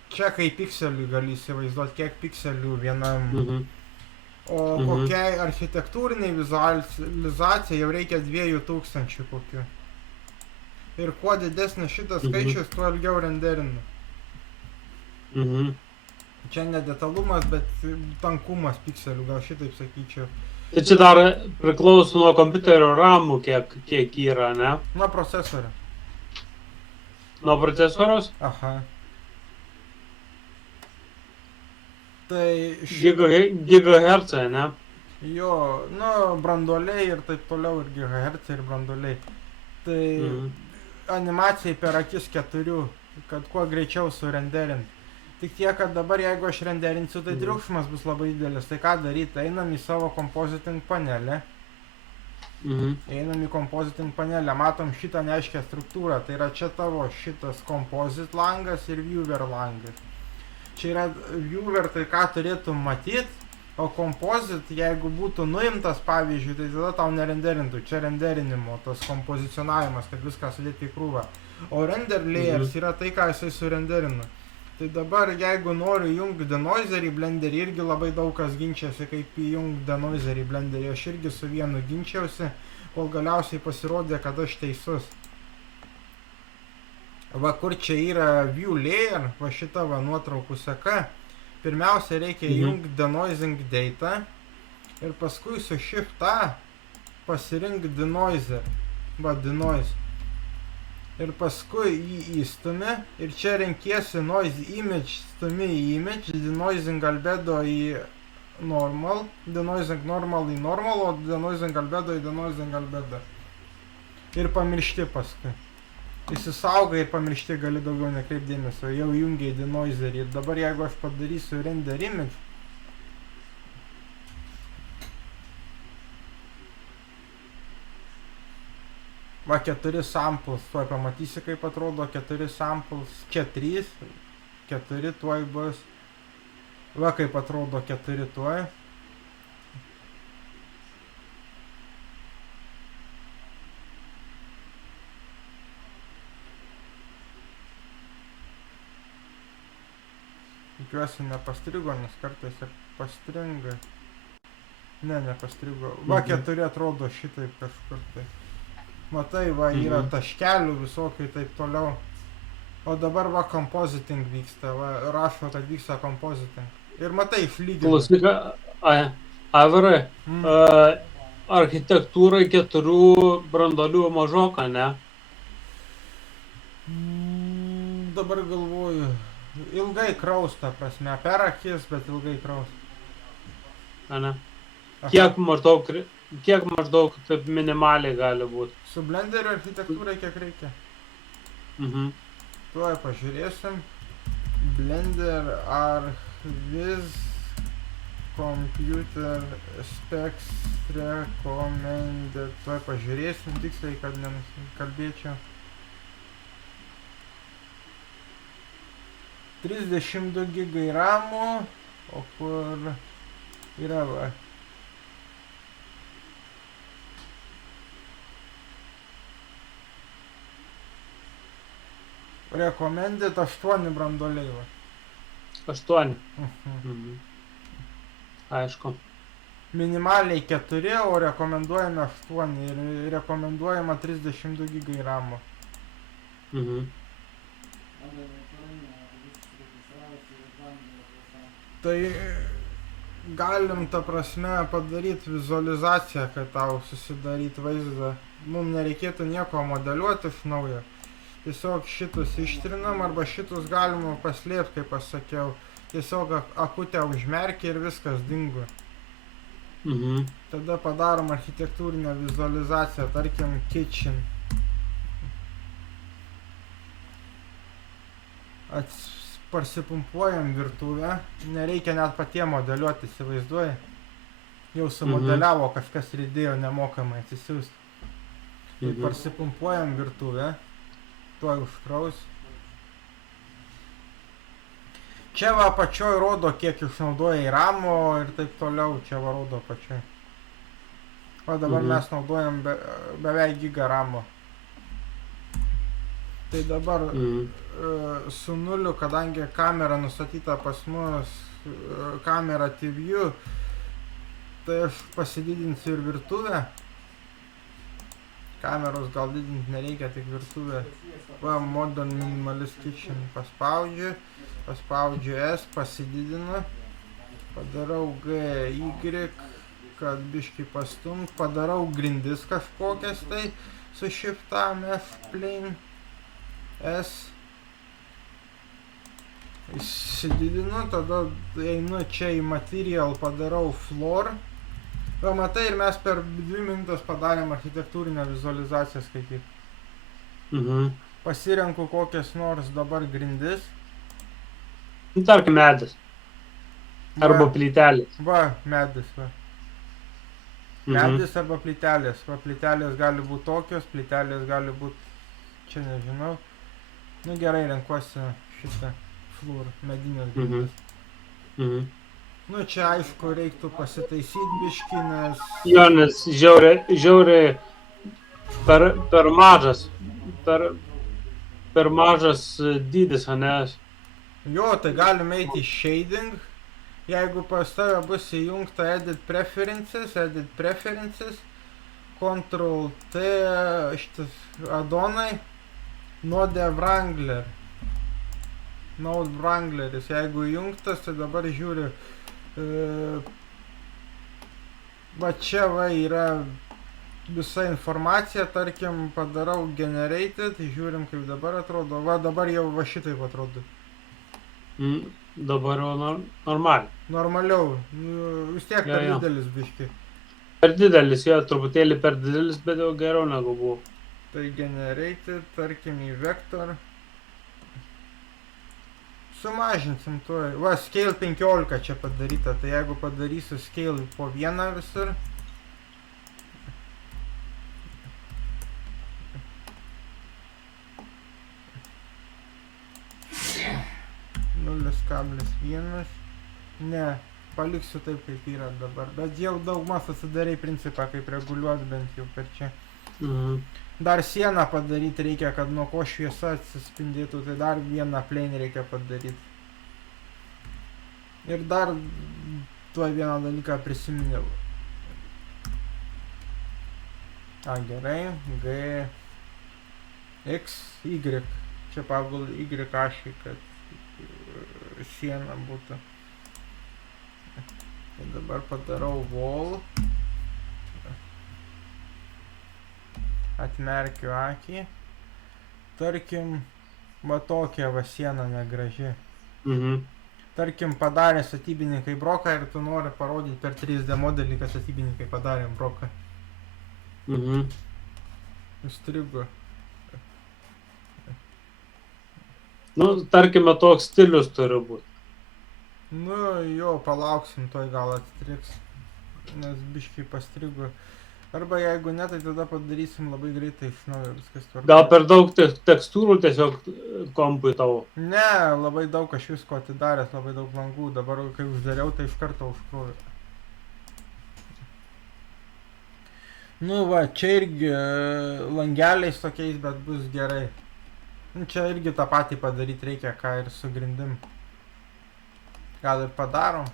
Čia kaip pikselių gali įsivaizduoti, kiek pikselių vienam. O kokiai architektūriniai vizualizacijai jau reikia 2000 kokių. Ir kuo didesnis šitas skaičius, tuo ilgiau renderinu. Čia ne detalumas, bet tankumas pikselių, gal šitaip sakyčiau. Tai čia dar priklauso nuo kompiuterio ramų, kiek yra, ne? Nuo procesorio. Nuo procesoriaus? Aha. Tai Gigahercai, ne? Jo, nu, branduoliai ir taip toliau, ir gigahercai, ir branduoliai. Tai animacijai per akis 4, kad kuo greičiau surenderinti. Tik tiek, kad dabar jeigu aš renderinsiu, tai triukšmas bus labai didelis. Tai ką daryti? Einam į savo compositing panelę. Einam į compositing panelę, matom šitą neaiškę struktūrą. Tai yra čia tavo šitas composite langas ir viewer langas. Čia yra viewer, tai ką turėtum matyti, o composite, jeigu būtų nuimtas, pavyzdžiui, tai tada tau nerenderintų. Čia renderinimo, tas kompozicionavimas, kad viską sudėti į krūvą. O render layers yra tai, ką jisai surenderina. Tai dabar, jeigu noriu jungti denoiserį blenderį, irgi labai daug kas ginčiasi, kaip įjungti denoiserį blenderį. Aš irgi su vienu ginčiausi, kol galiausiai pasirodė, kad aš teisus. Va, kur čia yra view layer, va šita va nuotraukų seka. Pirmiausia, reikia įjungti denoising data ir paskui su shift A pasirinkti denoiser. Va, denoise. Ir paskui jį įstumi ir čia renkiesi noise image, stumi į image, denoising albedo į normal, denoising normal į normal, o denoising albedo į denoising albedo. Ir pamiršti paskui. Įsisaugai ir pamiršti, gali daugiau nekreipdėmėsio, jau jungiai denoiserį. Ir dabar jeigu aš padarysiu render image, va 4 samples, tuoj pamatysi kaip atrodo 4 samples, čia 3, 4 tuoj bus, va kaip atrodo 4 tuoj. Tikiuosi nepastrigo, nes kartais ir pastringa. Ne, nepastrigo. Va 4 atrodo šitaip kažkur tai. Matai, va, yra taškelių visokių ir taip toliau. O dabar va compositing vyksta, va, rašo, kad vyksta compositing. Ir matai, išlygina. Klausyk, Aivarai, architektūrai 4 branduolių mažoka, ne? Dabar galvoju, ilgai kraus, ta prasme, per akis, bet ilgai kraus. Ne? Kiek maždaug taip minimaliai gali būti? Su blenderiu architektūrai kiek reikia? Tuoj pažiūrėsim. Blender Archviz Computer Specs Recommended. Tuoj pažiūrėsim tiksliai, kad nenusikalbėčiau. 32 gigai ramų, o kur yra va. Recommended 8 branduoliai va. 8? Aišku. Minimaliai 4, o rekomenduojame 8 ir rekomenduojama 32 gigai ramo. Tai galim, ta prasme, padaryti vizualizaciją, kad tau susidaryti vaizdą. Mums nereikėtų nieko modeliuoti iš naujo. Tiesiog šitus ištrinam arba šitus galima paslėpti, kaip aš sakiau. Tiesiog akutę užmerkia ir viskas dingo. Tada padarom architektūrinę vizualizaciją, tarkim kitchen. Parsipumpuojam virtuvę, nereikia net patiem modeliuoti, įsivaizduoji. Jau sumodeliavo kažkas ir įdėjo nemokamai atsisiųsti. Tai parsipumpuojam virtuvę, tuoj užkraus. Čia va apačioj rodo, kiek išnaudojai ramo ir taip toliau, čia va rodo apačioj. O dabar mes naudojam beveik giga ramo. Tai dabar su nuliu, kadangi kamera nustatyta pas mus, kamera TV, tai aš pasididinsiu ir virtuvę. Kameros gal didinti nereikia, tik virtuvę. Va, Modern Minimalist Kitchen paspaudžiu S, pasididinu. Padarau GY, kad biškį pastumt. Padarau grindis kažkokias tai su Shift-am F plain S. Įsididinu, tada einu čia į Material, padarau Floor. Va, matai, ir mes per 2 minutės padarėm architektūrinę vizualizaciją skaityti. Pasirenku kokias nors dabar grindis. Tarkim medis. Arba plytelės. Va, medis, va. Medis arba plytelės. Va, plytelės gali būti tokios, plytelės gali būti, čia nežinau. Nu gerai, renkuosi šitą floor, medinės grindis. Nu čia aišku reiktų pasitaisyti biškį, nes... Jo, nes žiauriai per mažas dydis, ane? Jo, tai galim eiti į shading. Jeigu pas tave bus įjungta Edit Preferences, Ctrl T, šitas addonai, Node Wrangler. Node Wrangleris, jeigu įjungtas, tai dabar žiūri, va čia va yra visa informacija, tarkim, padarau generated, žiūrim kaip dabar atrodo, va dabar jau va šitaip atrodo. Dabar jau normaliai. Normaliau, vis tiek per didelis biški. Per didelis, jo, truputėlį per didelis, bet jau geriau negu buvo. Tai generated, tarkim į vektor. Sumažinsim to. Va, scale 15 čia padaryta, tai jeigu padarysiu scale po vieną visur. Nulis kablis vienas. Ne, paliksiu taip kaip yra dabar, bet jau daugmas atsidarai principą, kaip reguliuos bent jau per čia. Dar sieną padaryti reikia, kad nuo ko šviesa atsispindėtų, tai dar vieną plane reikia padaryti. Ir dar tuo vieną dalyką prisiminiau. Gerai, G, X, Y, čia pagal Y ašį, kad siena būtų. Tai dabar padarau wall. Atmerkiu akį. Tarkim, va tokia va siena negraži. Tarkim, padarė statybininkai broką ir tu nori parodyti per 3D modelį, kad statybininkai padarė broką. Įstrigo. Nu, tarkime, toks stilius turi būti. Nu, jo, palauksim, toj gal atstriks, nes biškai pastrigo. Arba jeigu ne, tai tada padarysim labai greitai iš naujo, viskas tvarkoja. Gal per daug tekstūrų tiesiog kompui tavo? Ne, labai daug aš visko atidaręs, labai daug langų. Dabar, kai uždariau, tai iš karto užkrovė. Nu va, čia irgi langeliais tokiais, bet bus gerai. Čia irgi tą patį padaryti reikia, ką ir su grindim. Gal ir padarom.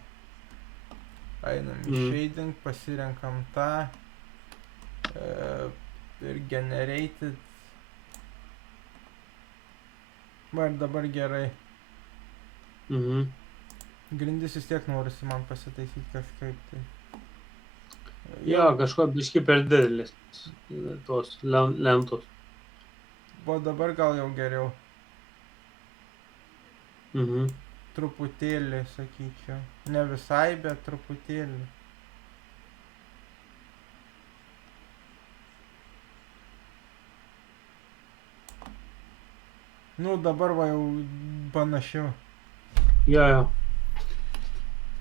Einam į shading, pasirenkam tą. Ir generated. Va, ir dabar gerai. Grindis vis tiek norisi man pasitaisyti kažkaip tai. Jo, kažko biški per didelis tos lentos. O dabar gal jau geriau. Truputėlį, sakyčiau. Ne visai, bet truputėlį. Nu, dabar va jau panašiau. Jo.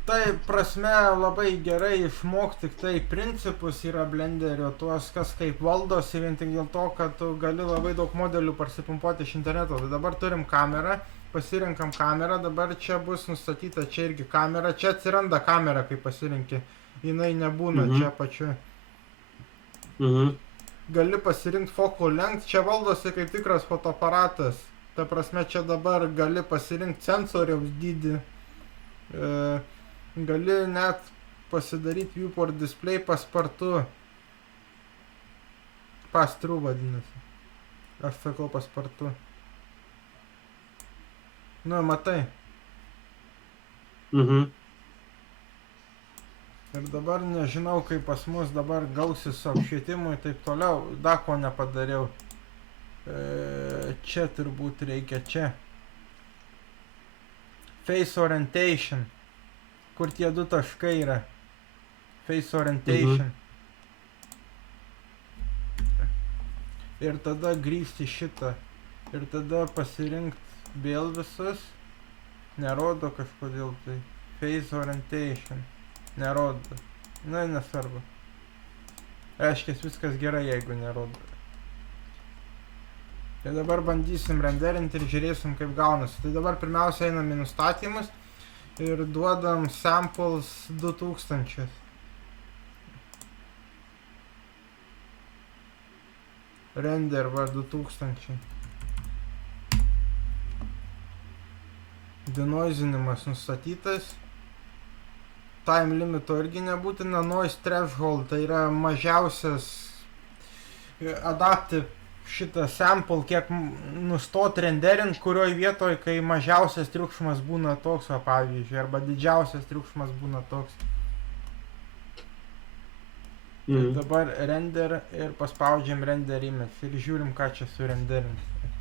Tai prasme labai gerai išmokti tik tai principus yra Blenderio, tuos kas kaip valdosi, vien tik dėl to, kad tu gali labai daug modelių parsipumpuoti iš interneto. Tai dabar turim kamerą, pasirinkam kamerą, dabar čia bus nustatyta, čia irgi kamera, čia atsiranda kamera, kai pasirinki, jinai nebūna čia pačiu. Gali pasirinkti focal length, čia valdosi kaip tikras fotoaparatas. Ta prasme, čia dabar gali pasirinkti sensoriaus dydį. Gali net pasidaryti viewport display paspartu. Pass-through vadinasi. Aš sakau paspartu. Nu, matai. Ir dabar nežinau, kaip pas mus dabar gausis su apšvietimu ir taip toliau. Da ko nepadariau. Čia turbūt reikia čia. Face orientation. Kur tie du taškai yra. Face orientation. Ir tada grįžti šitą. Ir tada pasirinkti vėl visus. Nerodo kažkodėl tai. Face orientation. Nerodo. Na, nesvarbu. Reiškia, viskas gerai, jeigu nerodo. Tai dabar bandysim renderinti ir žiūrėsim, kaip gaunasi. Tai dabar pirmiausia einam į nustatymus ir duodam samples 2000. Render va 2000. Denoisinimas nustatytas. Time limito irgi nebūtina. Noise threshold tai yra mažiausias adaptive šitą sample, kiek nustot renderint, kurioj vietoj, kai mažiausias triukšmas būna toks, o pavyzdžiui, arba didžiausias triukšmas būna toks. Dabar render ir paspaudžiam render image ir žiūrim, ką čia surenderinti.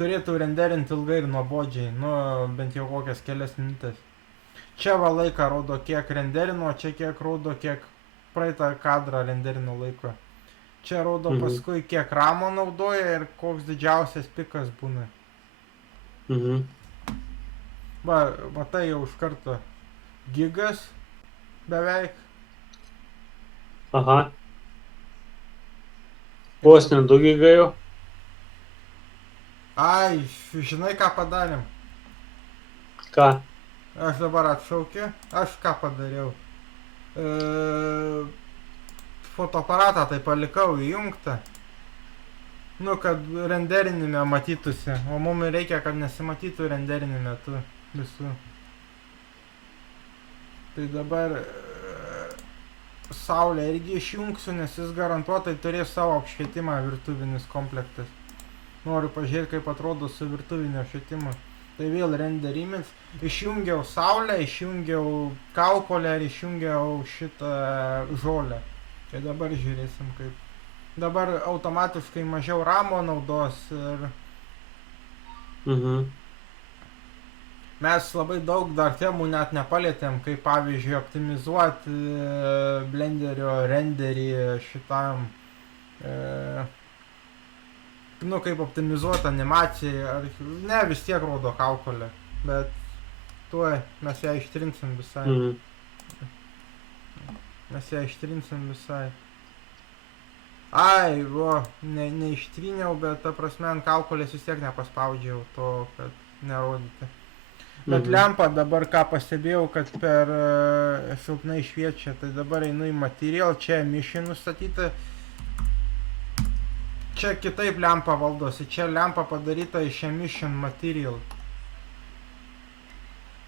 Turėtų renderinti ilgai ir nuobodžiai, nu bent jau kokias kelias minutės. Čia va laiką rodo, kiek renderino, čia kiek rodo, kiek praeitą kadrą renderino laiko. Čia rodo paskui, kiek ramo naudoja ir koks didžiausias pikas būna. Va, matai jau iš karto gigas beveik. Aha. Vos ne 2 gigai jau. Ai, žinai ką padarėm? Ką? Aš dabar atšaukiu. Aš ką padariau? Fotoaparatą tai palikau įjungtą. Nu, kad renderinime matytųsi. O mums reikia, kad nesimatytų renderinime metu visų. Tai dabar saulę irgi išjungsiu, nes jis garantuotai turės savo apšvietimą virtuvinis komplektas. Noriu pažiūrėti, kaip atrodo su virtuvinio apšvietimu. Tai vėl render image. Išjungiau saulę, išjungiau kaukolę ir išjungiau šitą žolę. Tai dabar žiūrėsim kaip. Dabar automatiškai mažiau ramo naudos ir... Mes labai daug dar temų net nepalietėm, kaip pavyzdžiui optimizuoti Blenderio renderį šitam... Nu, kaip optimizuoti animaciją, ar... Ne, vis tiek rodo kaukolę, bet tuoj mes ją ištrinsim visai. Mes ją ištrinsim visai. Ai, neištryniau, bet ta prasme ant kaukolės vis tiek nepaspaudžiau to, kad nerodyti. Bet lempa dabar ką pastebėjau, kad per silpnai šviečia, tai dabar einu į material, čia emission nustatyta. Čia kitaip lempa valdosi, čia lempa padaryta iš emission material.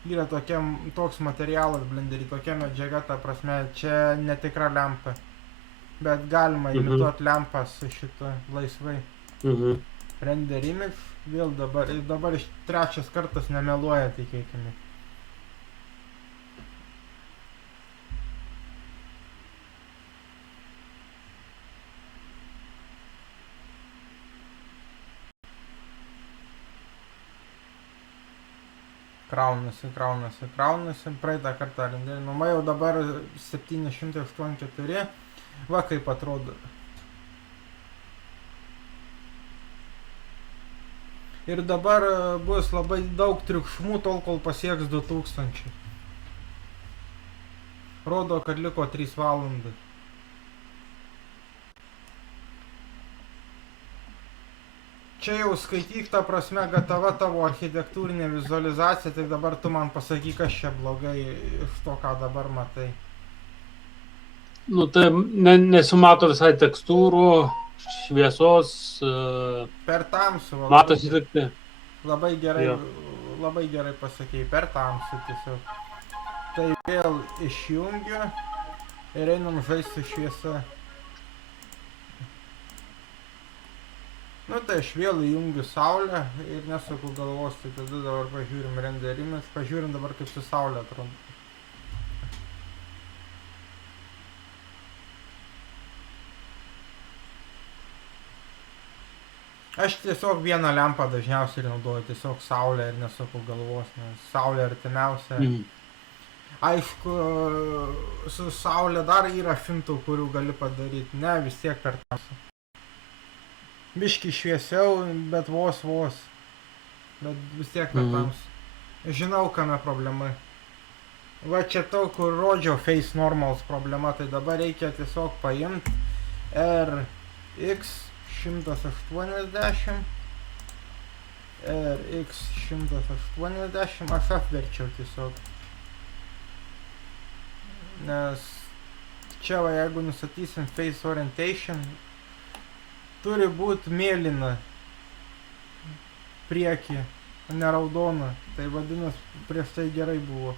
Yra toks materialas Blenderį, tokia medžiaga, ta prasme, čia netikra lempa. Bet galima imituoti lempą su šito laisvai. Render image, vėl dabar trečias kartas nemeluoja, tikėkime. Kraunasi, praeitą kartą renderino. Jau dabar 784, va kaip atrodo. Ir dabar bus labai daug triukšmų, tol kol pasieks 2000. Rodo, kad liko 3 valandas. Čia jau skaityk, ta prasme, gatava tavo architektūrinė vizualizacija, tik dabar tu man pasakyk, kas čia blogai iš to, ką dabar matai. Nu, tai nesimato visai tekstūrų, šviesos, Per tamsų. matosi tik tai. Labai gerai, Jo. labai gerai pasakei, per tamsų tiesiog. Tai vėl išjungiu ir einam žaisti su šviesa. Nu tai aš vėl įjungiu saulę ir nesuku galvos, tai tada dabar pažiūrim renderimis, pažiūrim dabar kaip su saulė atrodo. Aš tiesiog vieną lempą dažniausiai naudoju, tiesiog saulę ir nesuku galvos, nes saulė artimiausia. Aišku, su saulė dar yra fintų, kurių gali padaryti, ne vis tiek per tamsą. Biški šviesiau, bet vos. Bet vis tiek per tamsą. Žinau, kame problema. Va čia to, kur rodžiau face normals problema, tai dabar reikia tiesiog paimti RX 180, RX 180, aš apverčiau tiesiog. Nes čia va, jeigu nustatysim face orientation, turi būti mėlyna priekį, ne raudona. Tai vadinasi, prieš tai gerai buvo.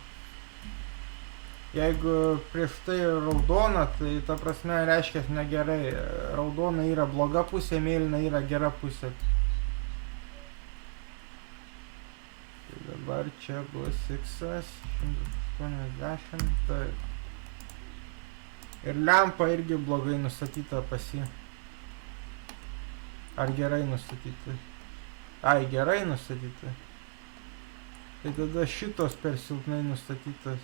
Jeigu prieš tai raudona, tai ta prasme reiškia negerai. Raudona yra bloga pusė, mėlyna yra gera pusė. Tai dabar čia bus X 180. Tai. Ir lempa irgi blogai nustatyta pas jį. Ar gerai nustatyti? Ai, gerai nustatyti. Tai tada šitos per silpnai nustatytas.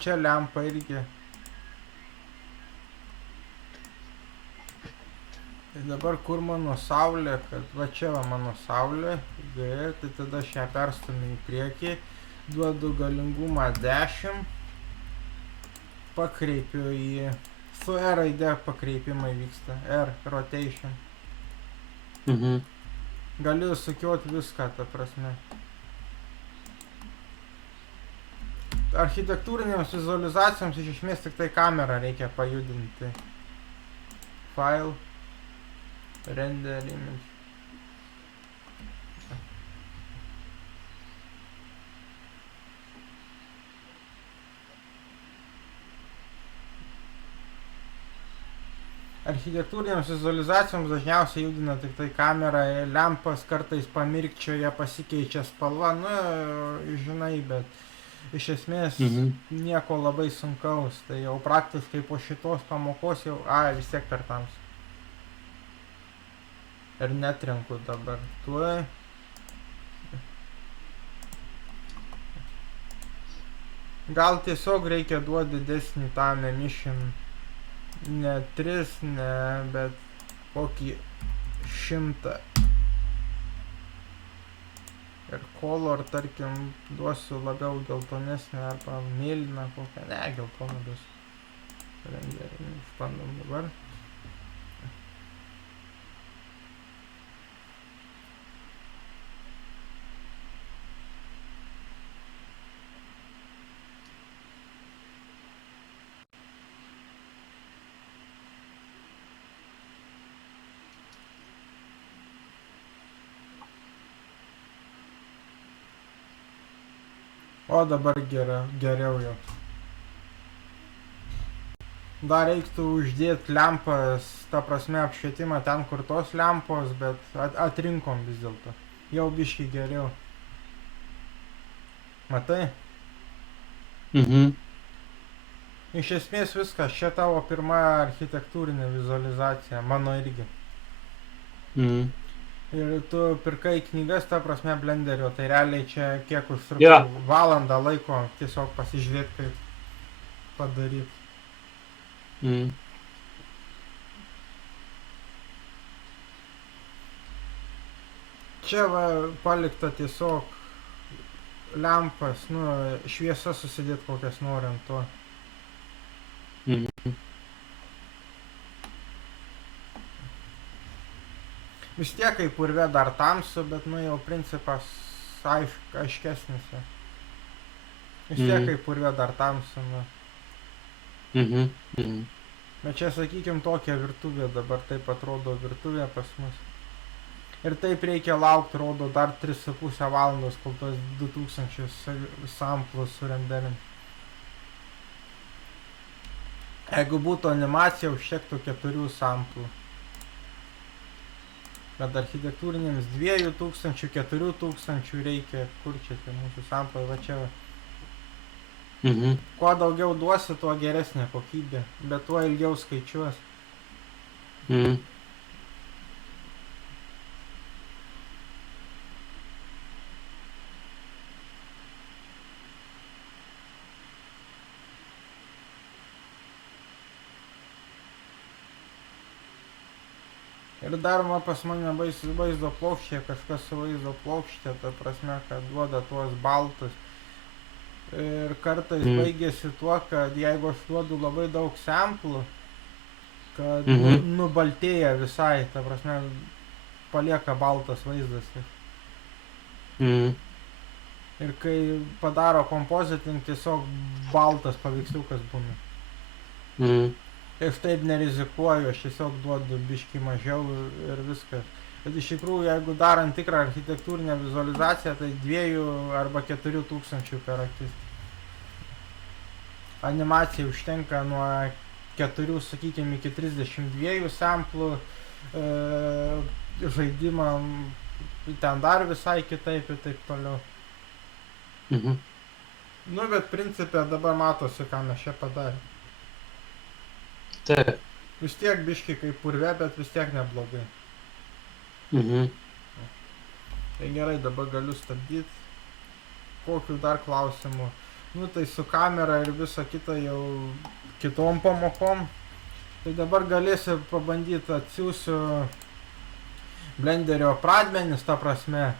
Čia lempa irgi. Tai dabar kur mano saulė, kad va čia va mano saulė, tai tada aš ją perstumiu į priekį, duodu galingumą 10, pakreipiu į, su R raide pakreipimai vyksta, R rotation. Galiu sukiot viską, ta prasme. Architektūrinėms vizualizacijoms iš esmės tik tai kamerą reikia pajudinti. File, render image. Architektūrinėms vizualizacijoms dažniausiai judina tik tai kamera, lempas kartais pamirkčioja, pasikeičia spalva, nu, žinai, bet iš esmės nieko labai sunkaus, tai jau praktiškai po šitos pamokos jau, vis tiek per tamsą. Ir netrenku dabar, tuoj. Gal tiesiog reikia duoti didesnį tą emission. Ne 3, ne, bet kokį 100. Ir color, tarkim, duosiu labiau geltonesnę arba mėlyną kokią, ne, geltoną duosiu. Renderį išbandom dabar. O dabar geriau jau. Dar reiktų uždėti lempas, ta prasme apšvietimą ten, kur tos lempos, bet atrinkom vis dėlto. Jau biškai geriau. Matai? Iš esmės viskas, čia tavo pirma architektūrinė vizualizacija, mano irgi. Ir tu pirkai knygas, ta prasme, Blenderio, tai realiai čia kiek užtruko valandą laiko tiesiog pasižiūrėti, kaip padaryti. Čia va palikta tiesiog lempas, nu, šviesas susidėti kokias norint to. Vis tiek kaip purve dar tamsu, bet nu jau principas aiškesnis. Ja. Vis tiek kaip purve dar tamsu. Nu. Bet čia sakykim tokia virtuvė, dabar taip atrodo virtuvė pas mus. Ir taip reikia laukti, rodo, dar 3,5 valandos, kol tos 2000 samplus surenderint. Jeigu būtų animacija, užtektų 4 samplų. Bet architektūrinėms 2000, 4000 reikia, kur čia tie mūsų samplai, va čia. Kuo daugiau duosi, tuo geresnė kokybė, bet tuo ilgiau skaičiuos. Ir dar pas mane vaizdo plokštė, kažkas su vaizdo plokštė, ta prasme, kad duoda tuos baltus. Ir kartais baigėsi tuo, kad jeigu aš duodu labai daug samplų, kad nubaltėja visai, ta prasme, palieka baltas vaizdas. Ir kai padaro kompoziting, tiesiog baltas paveiksliukas būna. Ir aš taip nerizikuoju, aš tiesiog duodu biškį mažiau ir viskas. Bet iš tikrųjų, jeigu darant tikrą architektūrinę vizualizaciją, tai 2 arba 4000 per akis. Animacijai užtenka nuo 4, sakykime, iki 32 samplų, žaidimą ten dar visai kitaip ir taip toliau. Nu, bet principė dabar matosi, ką mes čia padarėm. Taip. Vis tiek biški kaip purve, bet vis tiek neblogai. Tai gerai, dabar galiu stabdyti. Kokių dar klausimų? Nu, tai su kamera ir visa kita jau kitom pamokom. Tai dabar galėsiu pabandyti, atsiųsiu Blenderio pradmenis, ta prasme.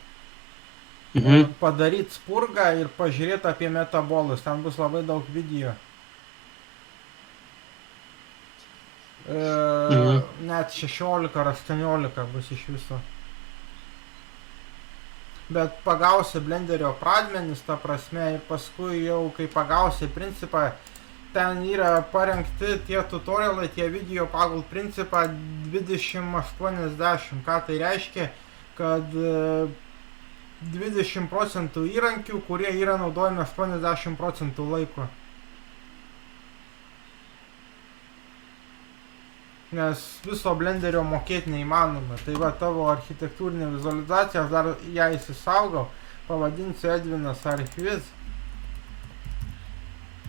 Padaryti spurgą ir pažiūrėti apie metabolus. Ten bus labai daug video. Net 16 ar 18 bus iš viso. Bet pagausi Blenderio pradmenis, ta prasme, ir paskui jau, kai pagausi principą, ten yra parengti tie tutorialai, tie video pagal principą 20-80. Ką tai reiškia? Kad 20% įrankių, kurie yra naudojami 80% laiko. Nes viso Blenderio mokėti neįmanoma. Tai va, tavo architektūrinė vizualizacija, aš dar ją įsisaugau, pavadinsiu Edvinas Archviz.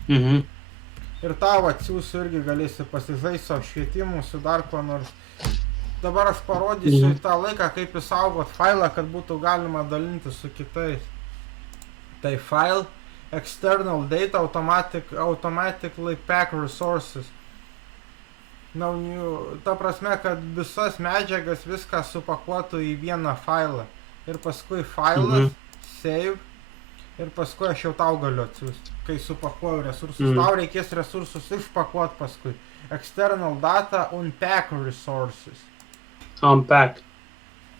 Ir tau atsiųsiu irgi galėsi pasižaisti su apšvietimu, su dar ko nors. Dabar aš parodysiu tą laiką, kaip įsaugot failą, kad būtų galima dalinti su kitais. Tai file, external data, automatically pack resources. Ta prasme, kad visas medžiagas viską supakuotų į vieną failą. Ir paskui failas, save, ir paskui aš jau tau galiu atsiųsti, kai supakuoju resursus. Tau reikės resursus išpakuoti paskui. External data, unpack resources. Unpack.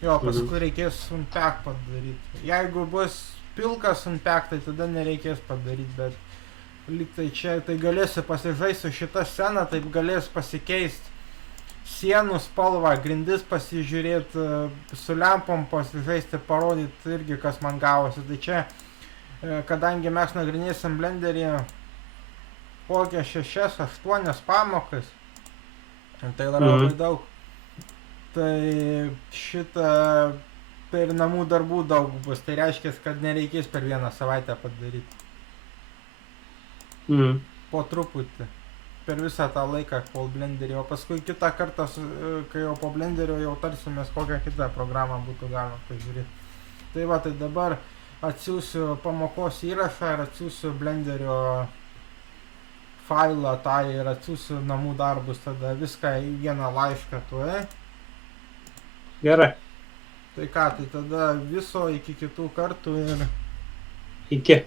Jo, paskui reikės unpack padaryti. Jeigu bus pilkas unpack, tai tada nereikės padaryti, bet lyg tai čia, tai galėsi pasižaisti su šitą sceną, taip galės pasikeisti sienų spalvą, grindis pasižiūrėti, su lempom pasižaisti, parodyti irgi, kas man gavosi. Tai čia, kadangi mes nagrinėsim Blenderį kokią 6-8 pamokas, tai labai daug, tai šitą per namų darbų daug bus, tai reiškia, kad nereikės per vieną savaitę padaryti. Po truputį, per visą tą laiką, kol Blenderį, o paskui kitą kartą, kai jau po Blenderio jau tarsimės, kokią kitą programą būtų galima pažiūrėti. Tai va, tai dabar atsiųsiu pamokos įrašą ir atsiųsiu Blenderio failą tą ir atsiųsiu namų darbus, tada viską į vieną laišką tuoj. Gerai. Tai ką, tai tada viso iki kitų kartų ir... Iki.